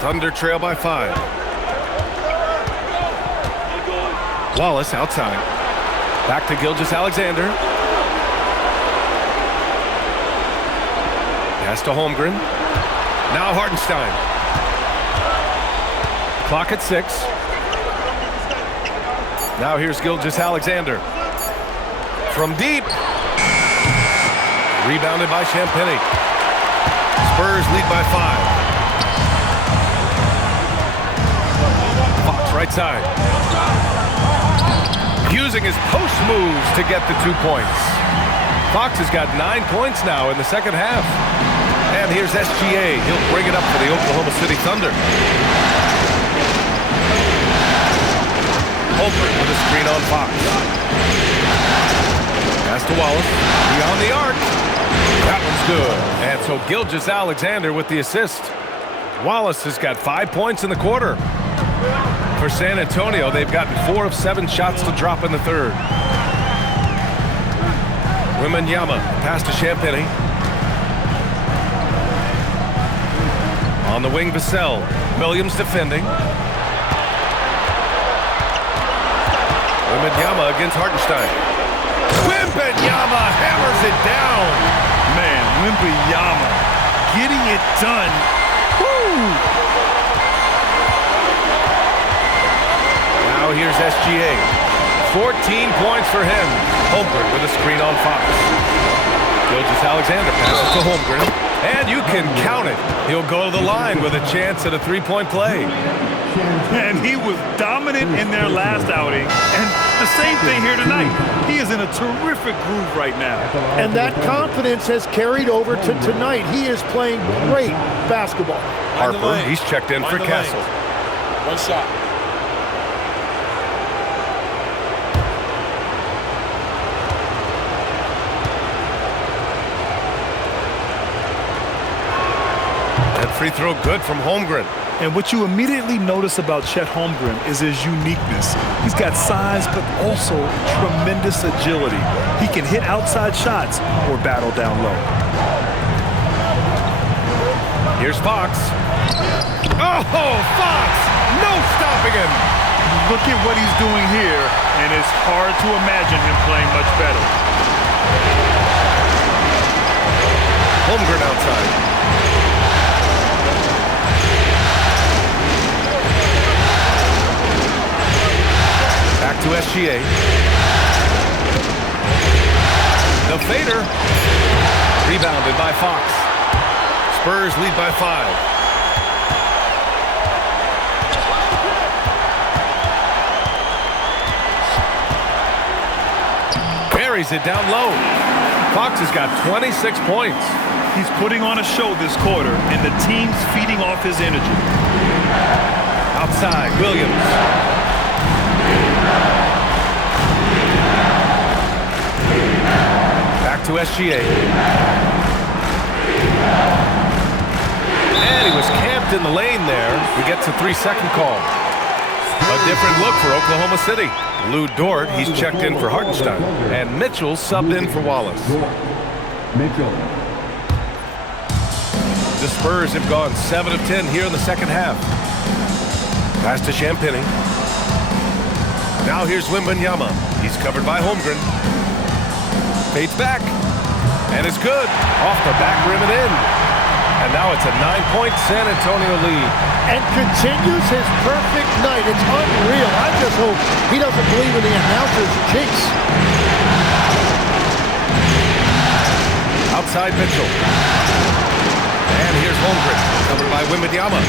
Thunder trail by 5. Wallace outside. Back to Gilgeous-Alexander. Pass to Holmgren. Now Hartenstein. Clock at 6. Now here's Gilgeous-Alexander. From deep. Rebounded by Champagny. Spurs lead by 5. Fox right side. Using his post moves to get the 2 points. Fox has got 9 points now in the second half. And here's SGA. He'll bring it up for the Oklahoma City Thunder. Holmgren with a screen on Fox. Pass to Wallace. Beyond the arc. That one's good. And so Gilgeous-Alexander with the assist. Wallace has got 5 points in the quarter. For San Antonio, they've gotten 4 of 7 shots to drop in the third. Wembanyama, pass to Champagny. On the wing, Vassell. Williams defending. Wembanyama against Hartenstein. Wembanyama hammers it down. Man, Wembanyama getting it done. Woo! Now here's SGA. 14 points for him. Holmgren with a screen on Fox. Gilgeous-Alexander passes to Holmgren. And you can count it. He'll go to the line with a chance at a three-point play. And he was dominant in their last outing. And the same thing here tonight. He is in a terrific groove right now. And that confidence has carried over to tonight. He is playing great basketball. Harper, he's checked in for Castle. One shot. free throw good from Holmgren. And what you immediately notice about Chet Holmgren is his uniqueness. He's got size, but also tremendous agility. He can hit outside shots or battle down low. Here's Fox. Oh, Fox! No stopping him! Look at what he's doing here, and it's hard to imagine him playing much better. Holmgren outside. Back to SGA. The fader. Rebounded by Fox. Spurs lead by 5. Buries it down low. Fox has got 26 points. He's putting on a show this quarter, and the team's feeding off his energy. Outside, Williams. Back to SGA. And he was camped in the lane there. He gets a 3-second call. A different look for Oklahoma City. Lou Dort, he's checked in for Hartenstein. And Mitchell subbed in for Wallace. Mitchell. The Spurs have gone 7 of 10 here in the second half. Pass to Champagny. Now here's Wembanyama. He's covered by Holmgren. Fades back. And it's good. Off the back rim and in. And now it's a 9-point San Antonio lead. And continues his perfect night. It's unreal. I just hope he doesn't believe in the announcer's jinx. Outside Mitchell. And here's Holmgren, covered by Wembanyama.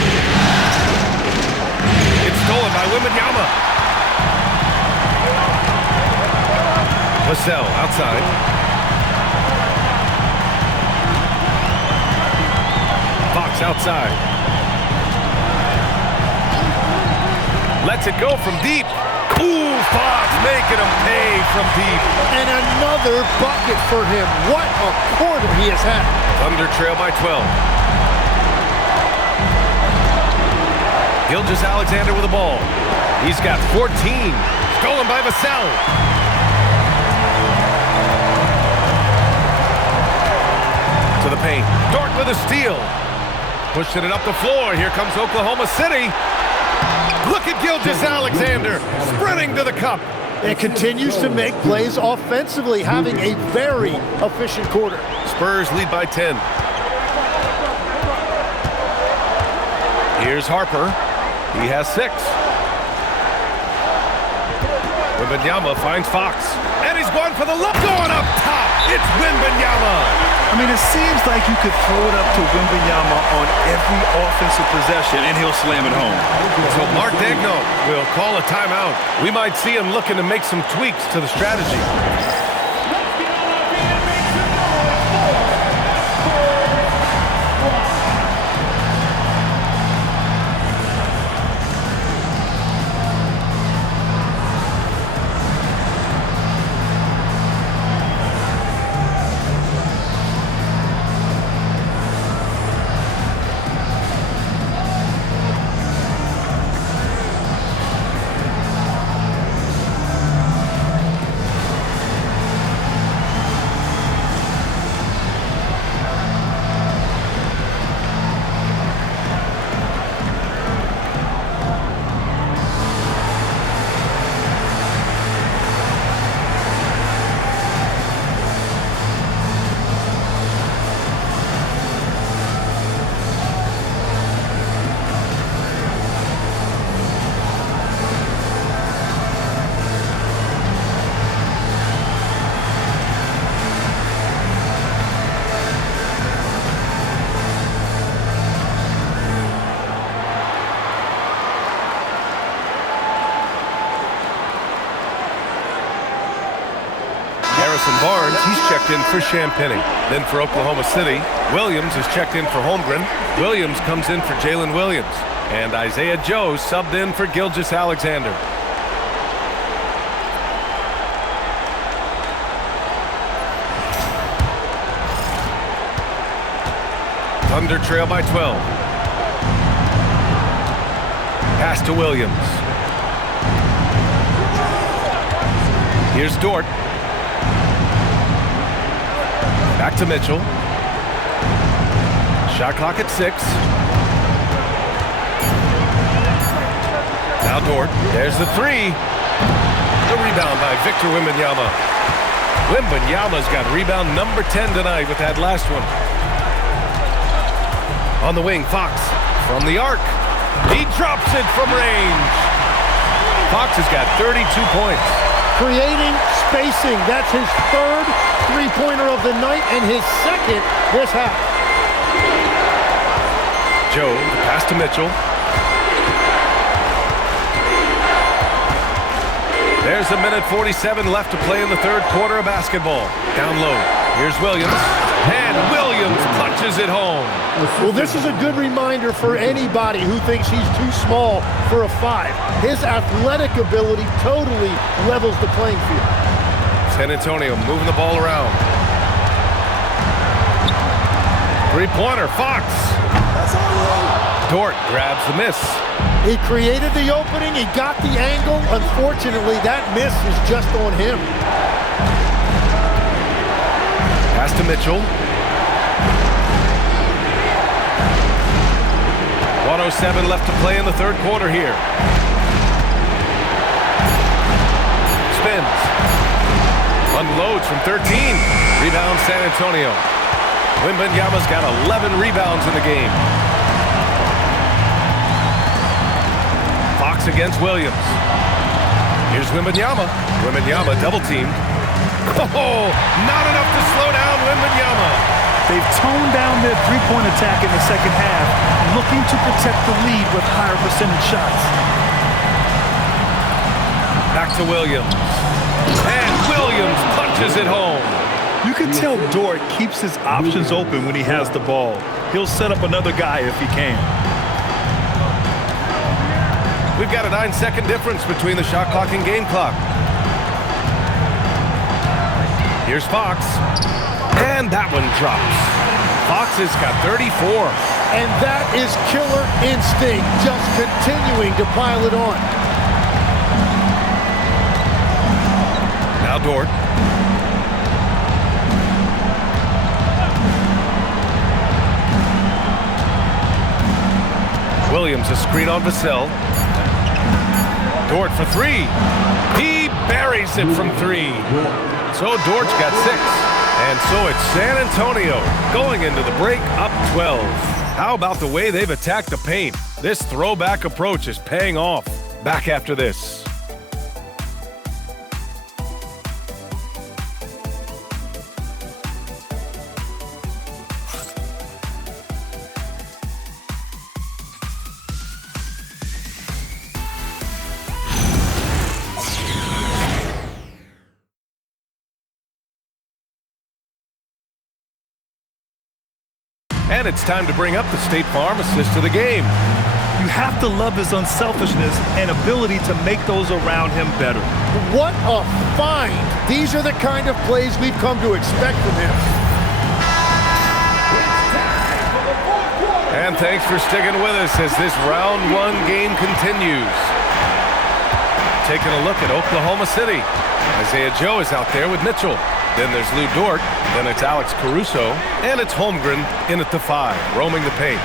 It's stolen by Wembanyama. Vassell outside. Fox outside. Lets it go from deep. Ooh, Fox making him pay from deep. And another bucket for him. What a quarter he has had. Thunder trail by 12. Gilgeous-Alexander with the ball. He's got 14. Stolen by Vassell. To the paint. Dort with a steal. Pushing it up the floor. Here comes Oklahoma City. Look at Gilgeous-Alexander sprinting to the cup. And continues to make plays offensively, having a very efficient quarter. Spurs lead by 10. Here's Harper. He has 6. Wembanyama finds Fox. And he's going for the look. Going up top. It's Wembanyama. I mean, it seems like you could throw it up to Wembanyama on every offensive possession, and he'll slam it home. So Mark Daigneault will call a timeout. We might see him looking to make some tweaks to the strategy. Barnes, he's checked in for Champagny. Then for Oklahoma City, Williams is checked in for Holmgren. Williams comes in for Jalen Williams. And Isaiah Joe subbed in for Gilgeous-Alexander. Thunder trail by 12. Pass to Williams. Here's Dort. Back to Mitchell. Shot clock at 6. Now Dort. There's the 3. The rebound by Victor Wembanyama. Wembanyama's got rebound number 10 tonight with that last one. On the wing, Fox from the arc. He drops it from range. Fox has got 32 points. Creating spacing. That's his third three-pointer of the night and his second this half. Joe, pass to Mitchell. There's a minute 47 left to play in the third quarter of basketball. Down low. Here's Williams. And Williams punches it home. Well, this is a good reminder for anybody who thinks he's too small for a 5. His athletic ability totally levels the playing field. San Antonio moving the ball around. Three-pointer, Fox. Dort grabs the miss. He created the opening. He got the angle. Unfortunately, that miss is just on him. Pass to Mitchell. 1:07 left to play in the third quarter here. Spins. Unloads from 13. Rebound San Antonio. Wembanyama's got 11 rebounds in the game. Fox against Williams. Here's Wembanyama. Wembanyama double-teamed. Oh, not enough to slow down Wembanyama. They've toned down their three-point attack in the second half, looking to protect the lead with higher percentage shots. Back to Williams. And Williams punches it home. You can tell Dort keeps his options open when he has the ball. He'll set up another guy if he can. We've got a 9-second difference between the shot clock and game clock. Here's Fox. And that one drops. Fox has got 34. And that is killer instinct, just continuing to pile it on. Now Dort. Williams a screen on Vassell. Dort for 3. He buries it from 3. So Dort's got 6. And so it's San Antonio going into the break up 12. How about the way they've attacked the paint? This throwback approach is paying off. Back after this. And it's time to bring up the State Farm assist of the game. You have to love his unselfishness and ability to make those around him better. What a find! These are the kind of plays we've come to expect from him. And thanks for sticking with us as this round 1 game continues. Taking a look at Oklahoma City. Isaiah Joe is out there with Mitchell. Then there's Lou Dort. Then it's Alex Caruso. And it's Holmgren in at the 5, roaming the paint.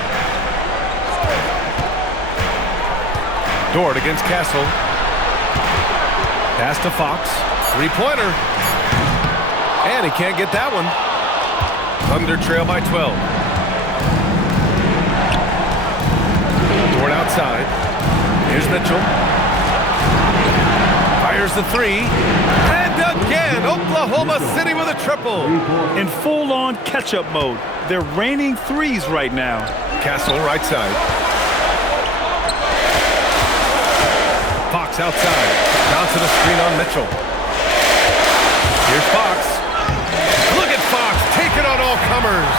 Dort against Castle. Pass to Fox. 3-pointer. And he can't get that one. Thunder trail by 12. Dort outside. Here's Mitchell. Fires the 3. And again, Oklahoma City with a triple. In full-on catch-up mode. They're raining threes right now. Castle right side. Fox outside. Johnson a screen on Mitchell. Here's Fox. Look at Fox taking on all comers.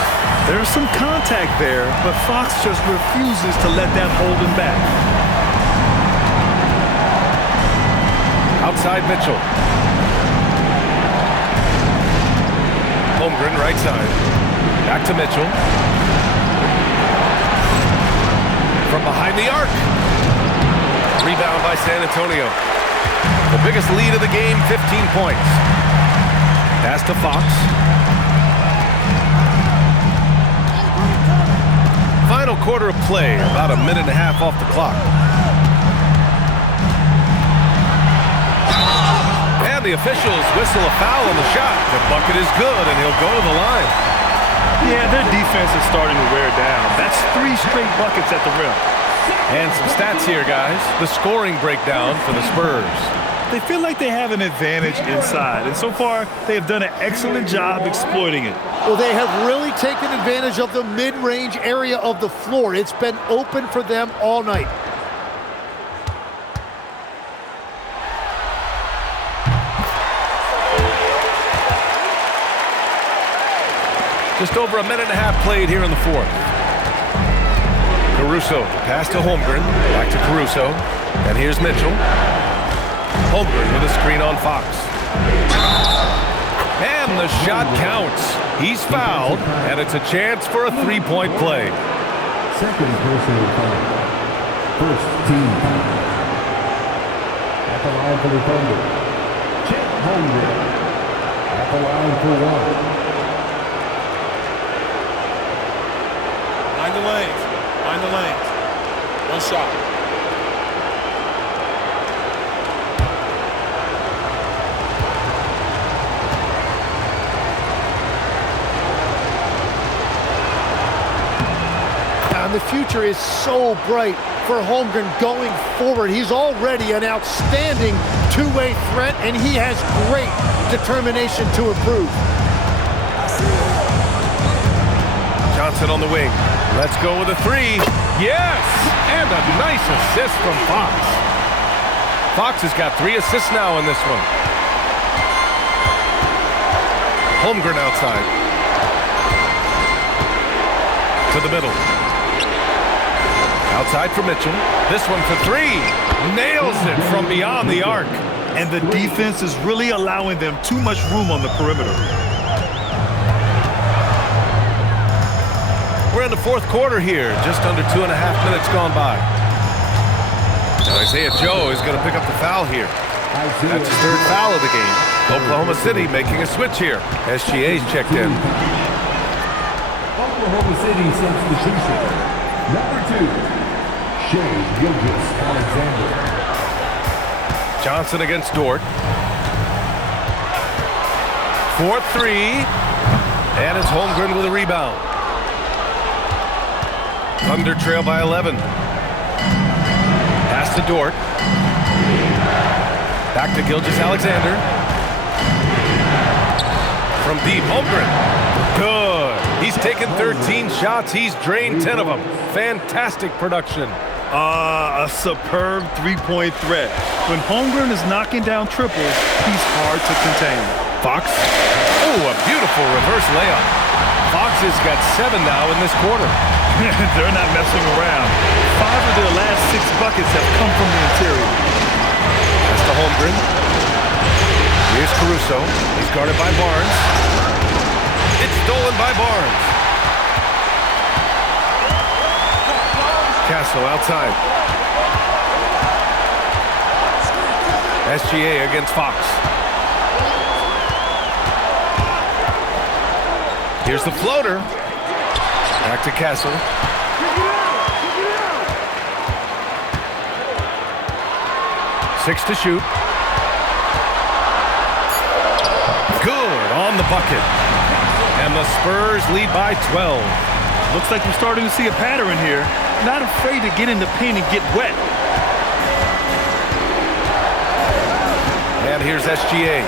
There's some contact there, but Fox just refuses to let that hold him back. Outside Mitchell. Holmgren right side. Back to Mitchell. From behind the arc. Rebound by San Antonio. The biggest lead of the game, 15 points. Pass to Fox. Final quarter of play, about a minute and a half off the clock. And the officials whistle a foul on the shot. The bucket is good, and he'll go to the line. Yeah, their defense is starting to wear down. That's 3 straight buckets at the rim. And some stats here, guys. The scoring breakdown for the Spurs. They feel like they have an advantage inside, and so far they have done an excellent job exploiting it. Well, they have really taken advantage of the mid-range area of the floor. It's been open for them all night. Just over a minute and a half played here in the fourth. Caruso, pass to Holmgren, back to Caruso, and here's Mitchell. Holmgren with a screen on Fox. And the shot counts. He's fouled, and it's a chance for a 3-point play. Second personal foul. First team foul. At the line for the Thunder, Chet Holmgren. At the line for 1. Find the lanes. Find the lanes. One shot. And the future is so bright for Holmgren going forward. He's already an outstanding two-way threat, and he has great determination to improve. Johnson on the wing. Let's go with a 3. Yes! And a nice assist from Fox. Fox has got 3 assists now in this one. Holmgren outside. To the middle. Outside for Mitchell. This one for 3. Nails it from beyond the arc. And the defense is really allowing them too much room on the perimeter. We're in the fourth quarter here. Just under 2.5 minutes gone by. Now Isaiah Joe is going to pick up the foul here. That's his 3rd foul of the game. Oklahoma City making a switch here. SGA's checked in. Oklahoma City substitution. Number 2. Shea Gilgeous-Alexander. Johnson against Dort. 4-3. And it's Holmgren with a rebound. Thunder trail by 11. Pass to Dort. Back to Gilgeous-Alexander. From deep, Holmgren. Good. He's taken 13 shots. He's drained 10 of them. Fantastic production. A superb 3-point threat. When Holmgren is knocking down triples, he's hard to contain. Fox. Oh, a beautiful reverse layup. Fox has got 7 now in this quarter. They're not messing around. 5 of their last 6 buckets have come from the interior. That's to Holmgren. Here's Caruso. He's guarded by Barnes. It's stolen by Barnes. Castle outside. SGA against Fox. Here's the floater. Back to Castle. Six to shoot. Good on the bucket. And the Spurs lead by 12. Looks like we're starting to see a pattern here. Not afraid to get in the paint and get wet. And here's SGA.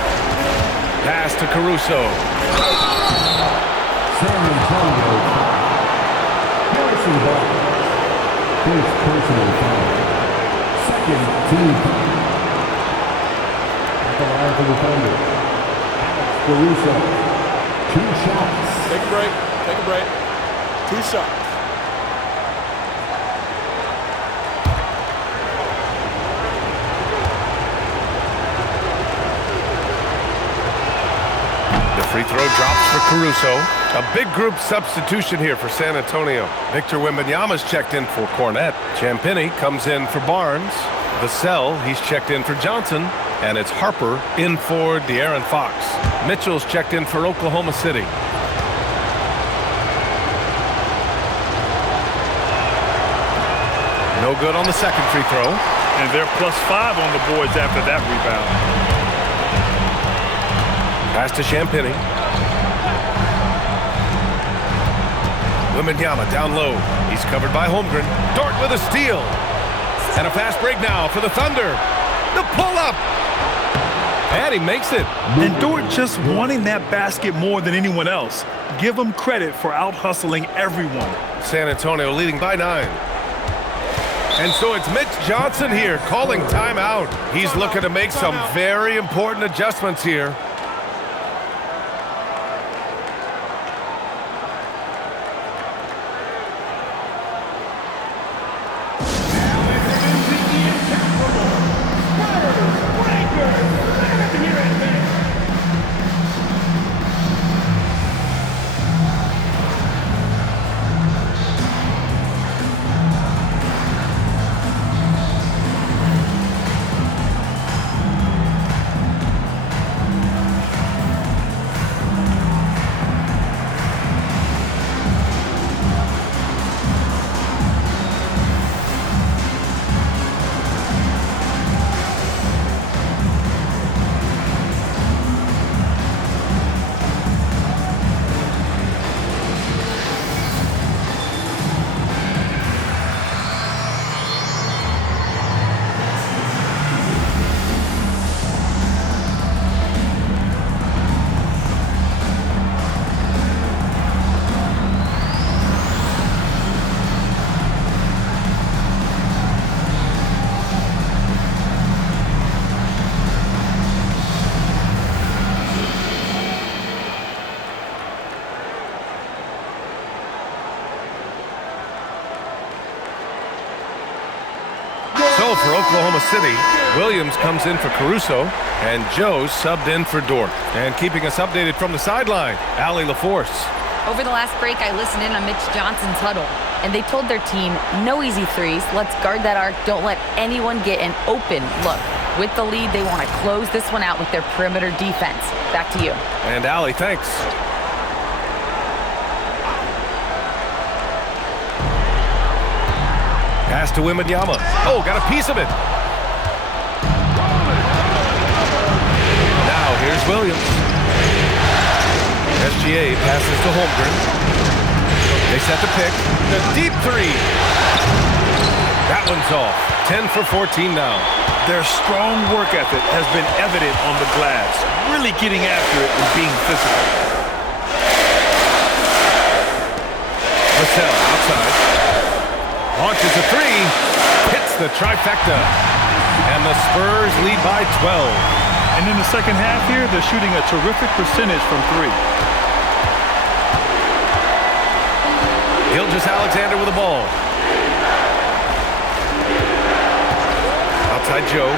Pass to Caruso. San Antonio. Harrison Barnes. First personal foul. Second team foul. At the line for the Thunder, Alex Caruso. 2 shots. Take a break. Take a break. 2 shots. The free throw drops for Caruso. A big group substitution here for San Antonio. Victor Wembanyama's checked in for Cornette. Champagnie comes in for Barnes. Vassell, he's checked in for Johnson. And it's Harper in for De'Aaron Fox. Mitchell's checked in for Oklahoma City. No good on the second free throw. And they're +5 on the boards after that rebound. Pass to Champagnie. Wembanyama down low. He's covered by Holmgren. Dort with a steal. And a fast break now for the Thunder. The pull-up. And he makes it. And Dort just wanting that basket more than anyone else. Give him credit for out-hustling everyone. San Antonio leading by 9. And so it's Mitch Johnson here calling timeout. He's looking to make some very important adjustments here. So for Oklahoma City, Williams comes in for Caruso, and Joe subbed in for Dort. And keeping us updated from the sideline, Allie LaForce. Over the last break, I listened in on Mitch Johnson's huddle, and they told their team, no easy threes, let's guard that arc, don't let anyone get an open look. With the lead, they want to close this one out with their perimeter defense. Back to you. And Allie, thanks. Pass to Wembanyama. Oh, got a piece of it. Now here's Williams. SGA passes to Holmgren. They set the pick. The deep three. That one's off. 10 for 14 now. Their strong work ethic has been evident on the glass. Really getting after it and being physical. Vassell outside. Launches a three, hits the trifecta, and the Spurs lead by 12. And in the second half here, they're shooting a terrific percentage from 3. Gilgeous-Alexander with the ball. Outside Joe.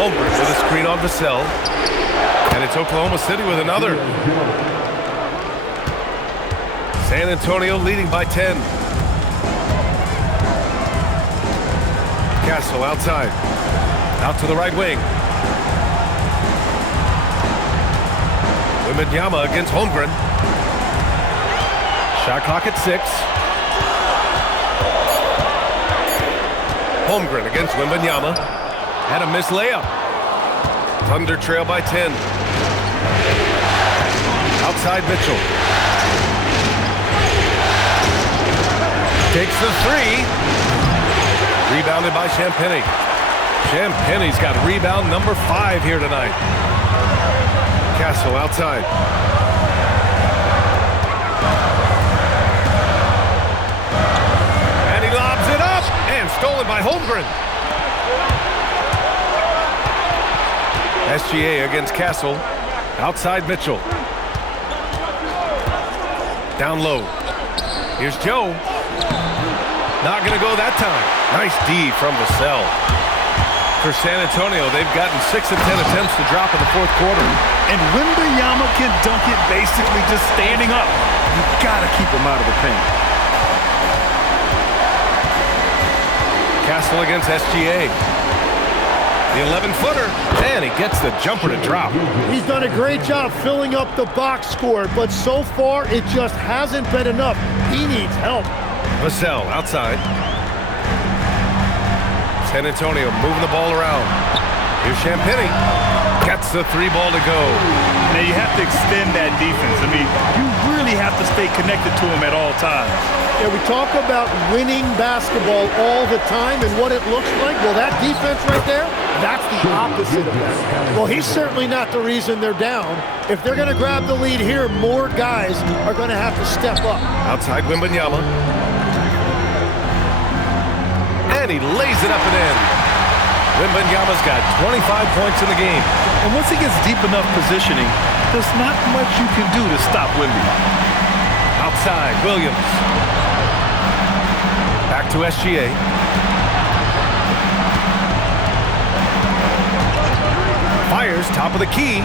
Holmgren with a screen on Vassell. And it's Oklahoma City with another. San Antonio leading by 10. Castle outside. Out to the right wing. Wembanyama against Holmgren. Shot clock at 6. Holmgren against Wembanyama. And a missed layup. Thunder trail by 10. Outside Mitchell. Takes the three. Rebounded by Champagnie. Champagnie's got rebound number 5 here tonight. Castle outside. And he lobs it up. And stolen by Holmgren. SGA against Castle. Outside Mitchell. Down low. Here's Joe. Not going to go that time. Nice D from Vassell. For San Antonio, they've gotten 6 of 10 attempts to drop in the fourth quarter. And Wembanyama can dunk it basically just standing up. You gotta keep him out of the paint. Castle against SGA. The 11-footer, and he gets the jumper to drop. He's done a great job filling up the box score, but so far it just hasn't been enough. He needs help. Vassell outside. San Antonio moving the ball around. Here's Champagnie. Gets the 3-ball to go. Now you have to extend that defense. I mean, you really have to stay connected to him at all times. Yeah, we talk about winning basketball all the time and what it looks like. Well, that defense right there, that's the opposite of that. Well, he's certainly not the reason they're down. If they're going to grab the lead here, more guys are going to have to step up. Outside Wembanyama. And he lays it up and in. Wembanyama's got 25 points in the game. And once he gets deep enough positioning, there's not much you can do to stop Wemby. Outside, Williams. Back to SGA. Fires top of the key.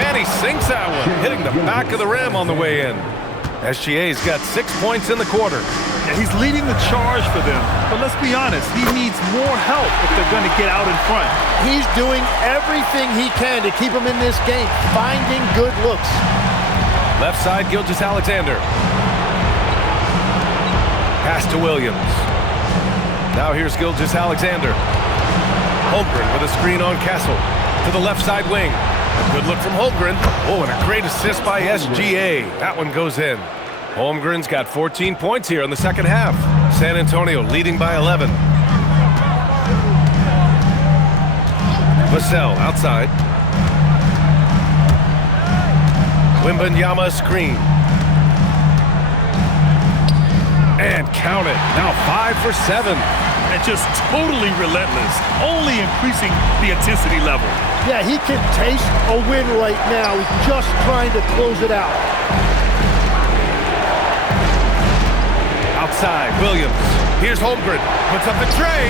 And he sinks that one, hitting the back of the rim on the way in. SGA's got 6 points in the quarter. Yeah, he's leading the charge for them. But let's be honest, he needs more help if they're going to get out in front. He's doing everything he can to keep him in this game, finding good looks. Left side, Gilgeous-Alexander. Pass to Williams. Now here's Gilgeous-Alexander. Holmgren with a screen on Castle. To the left side wing. A good look from Holmgren. Oh, and a great assist by SGA. That one goes in. Holmgren's got 14 points here in the second half. San Antonio leading by 11. Vassell outside. Wembanyama screen. And count it. Now 5 for 7. And just totally relentless, only increasing the intensity level. Yeah, he can taste a win right now. He's just trying to close it out. Outside, Williams. Here's Holmgren. Puts up the tray.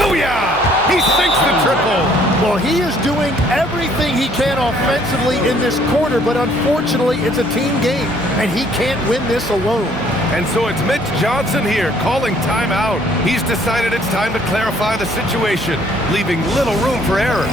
Booyah! He sinks the triple. Well, he is doing everything he can offensively in this quarter, but unfortunately, it's a team game, and he can't win this alone. And so it's Mitch Johnson here calling timeout. He's decided it's time to clarify the situation, leaving little room for error.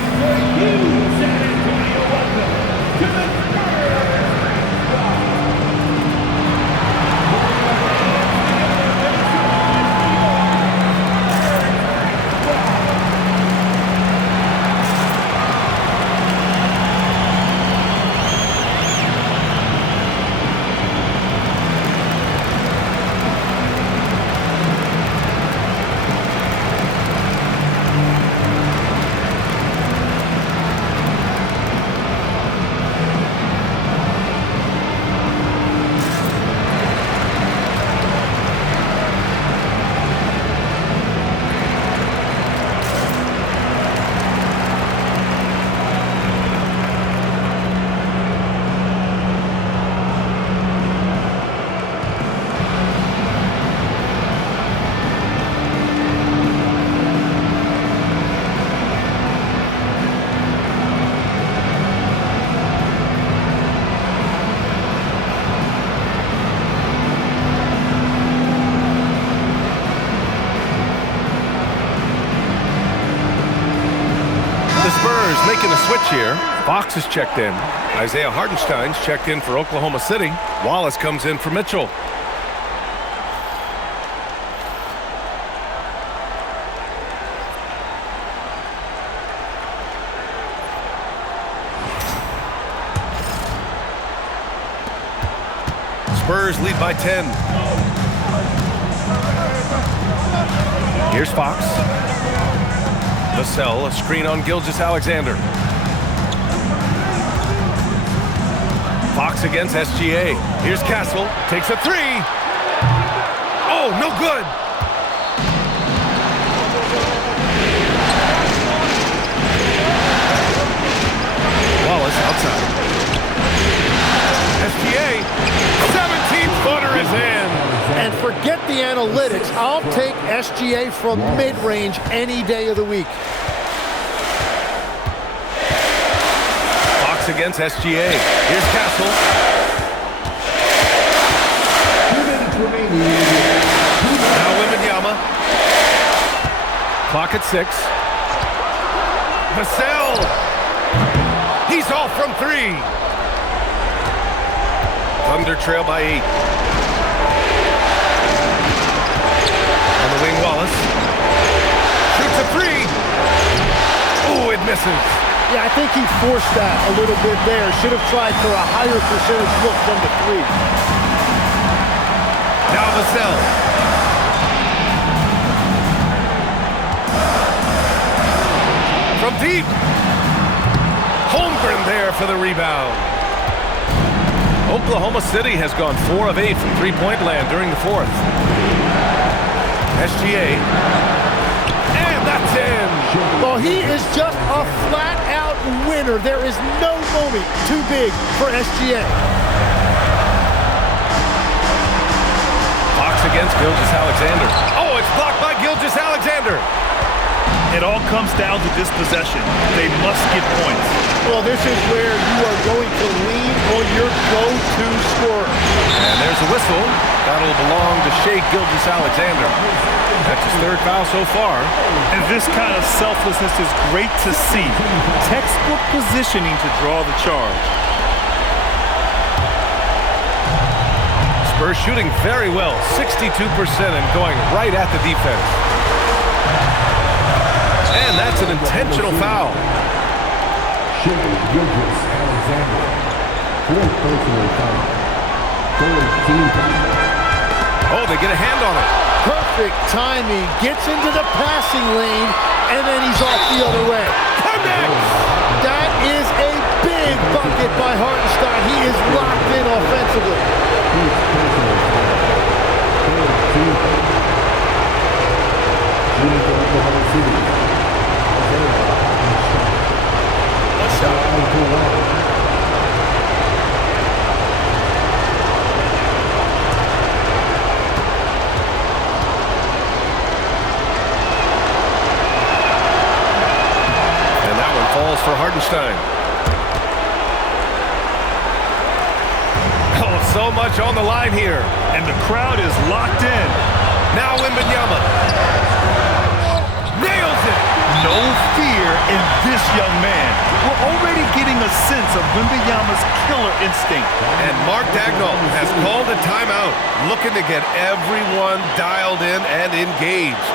The Spurs making a switch here. Fox is checked in. Isaiah Hartenstein's checked in for Oklahoma City. Wallace comes in for Mitchell. Spurs lead by 10. Here's Fox. Vassell, a screen on Gilgeous-Alexander. Fox against SGA. Here's Castle. Takes a three. Oh, no good. Wallace outside. SGA. 17-footer is in. And forget the analytics. I'll take SGA from mid-range any day of the week. Fox against SGA. Here's Castle. 2 minutes remaining. Now Wembanyama. Clock at 6. Vassell. He's off from 3. Thunder trail by 8. On the wing, Wallace. Shoots a 3. Oh, it misses. Yeah, I think he forced that a little bit there. Should have tried for a higher percentage look from the 3. Now Vassell. From deep. Holmgren there for the rebound. Oklahoma City has gone 4 of 8 from three-point land during the 4th. SGA. And that's in. Well, he is just a flat-out winner. There is no moment too big for SGA. Fox against Gilgeous-Alexander. Oh, it's blocked by Gilgeous-Alexander. It all comes down to this possession. They must get points. Well, this is where you are going to lean on your go-to scorer. And there's a whistle. That'll belong to Shai Gilgeous-Alexander. That's his 3rd foul so far. And this kind of selflessness is great to see. Textbook positioning to draw the charge. Spurs shooting very well, 62% and going right at the defense. And that's an intentional foul. Shai Gilgeous-Alexander. 4th personal foul. 3rd team foul. Oh, they get a hand on it. Perfect timing. Gets into the passing lane, and then he's off the other way. Connects! That is a big bucket by Hartenstein. He is locked in offensively. 1st personal foul. 3rd team foul. Shooting for Oklahoma City. And that one falls for Hartenstein. Oh, so much on the line here. And the crowd is locked in. Now Wembanyama. Nails it. No fear in this young man. We're already getting a sense of Wembanyama's killer instinct. And Mark Dagnall has called a timeout, looking to get everyone dialed in and engaged.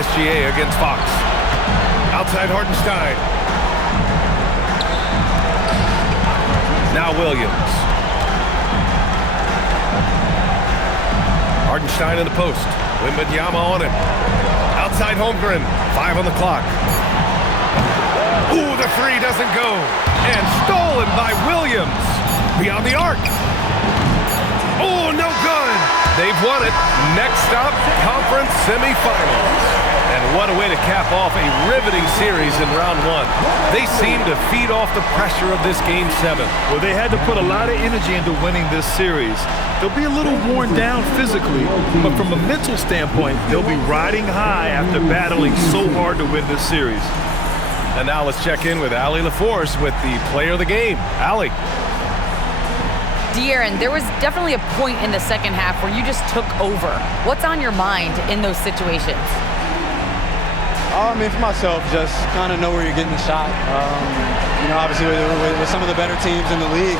SGA against Fox. Outside Hartenstein. Now Williams. Hartenstein in the post. Wembanyama on him. Outside Holmgren. 5 on the clock. Ooh, the three doesn't go. And stolen by Williams. Beyond the arc. Oh, no good. They've won it. Next stop, conference semifinals. And what a way to cap off a riveting series in round one. They seem to feed off the pressure of this Game 7. Well, they had to put a lot of energy into winning this series. They'll be a little worn down physically, but from a mental standpoint, they'll be riding high after battling so hard to win this series. And now let's check in with Allie LaForce with the player of the game. Allie. De'Aaron, there was definitely a point in the second half where you just took over. What's on your mind in those situations? I mean, for myself, just kind of know where you're getting the shot. Obviously with some of the better teams in the league,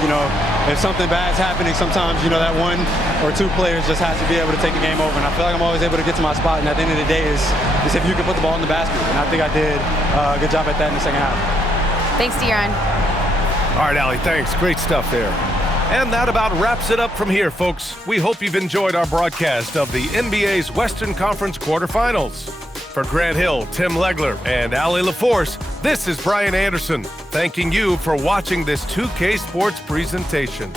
if something bad's happening, sometimes, that one or two players just has to be able to take the game over. And I feel like I'm always able to get to my spot. And at the end of the day is if you can put the ball in the basket. And I think I did a good job at that in the second half. Thanks, De'Aaron. All right, Allie, thanks. Great stuff there. And that about wraps it up from here, folks. We hope you've enjoyed our broadcast of the NBA's Western Conference quarterfinals. For Grant Hill, Tim Legler, and Allie LaForce, this is Brian Anderson, thanking you for watching this 2K Sports presentation.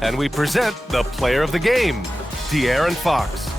And we present the player of the game, De'Aaron Fox.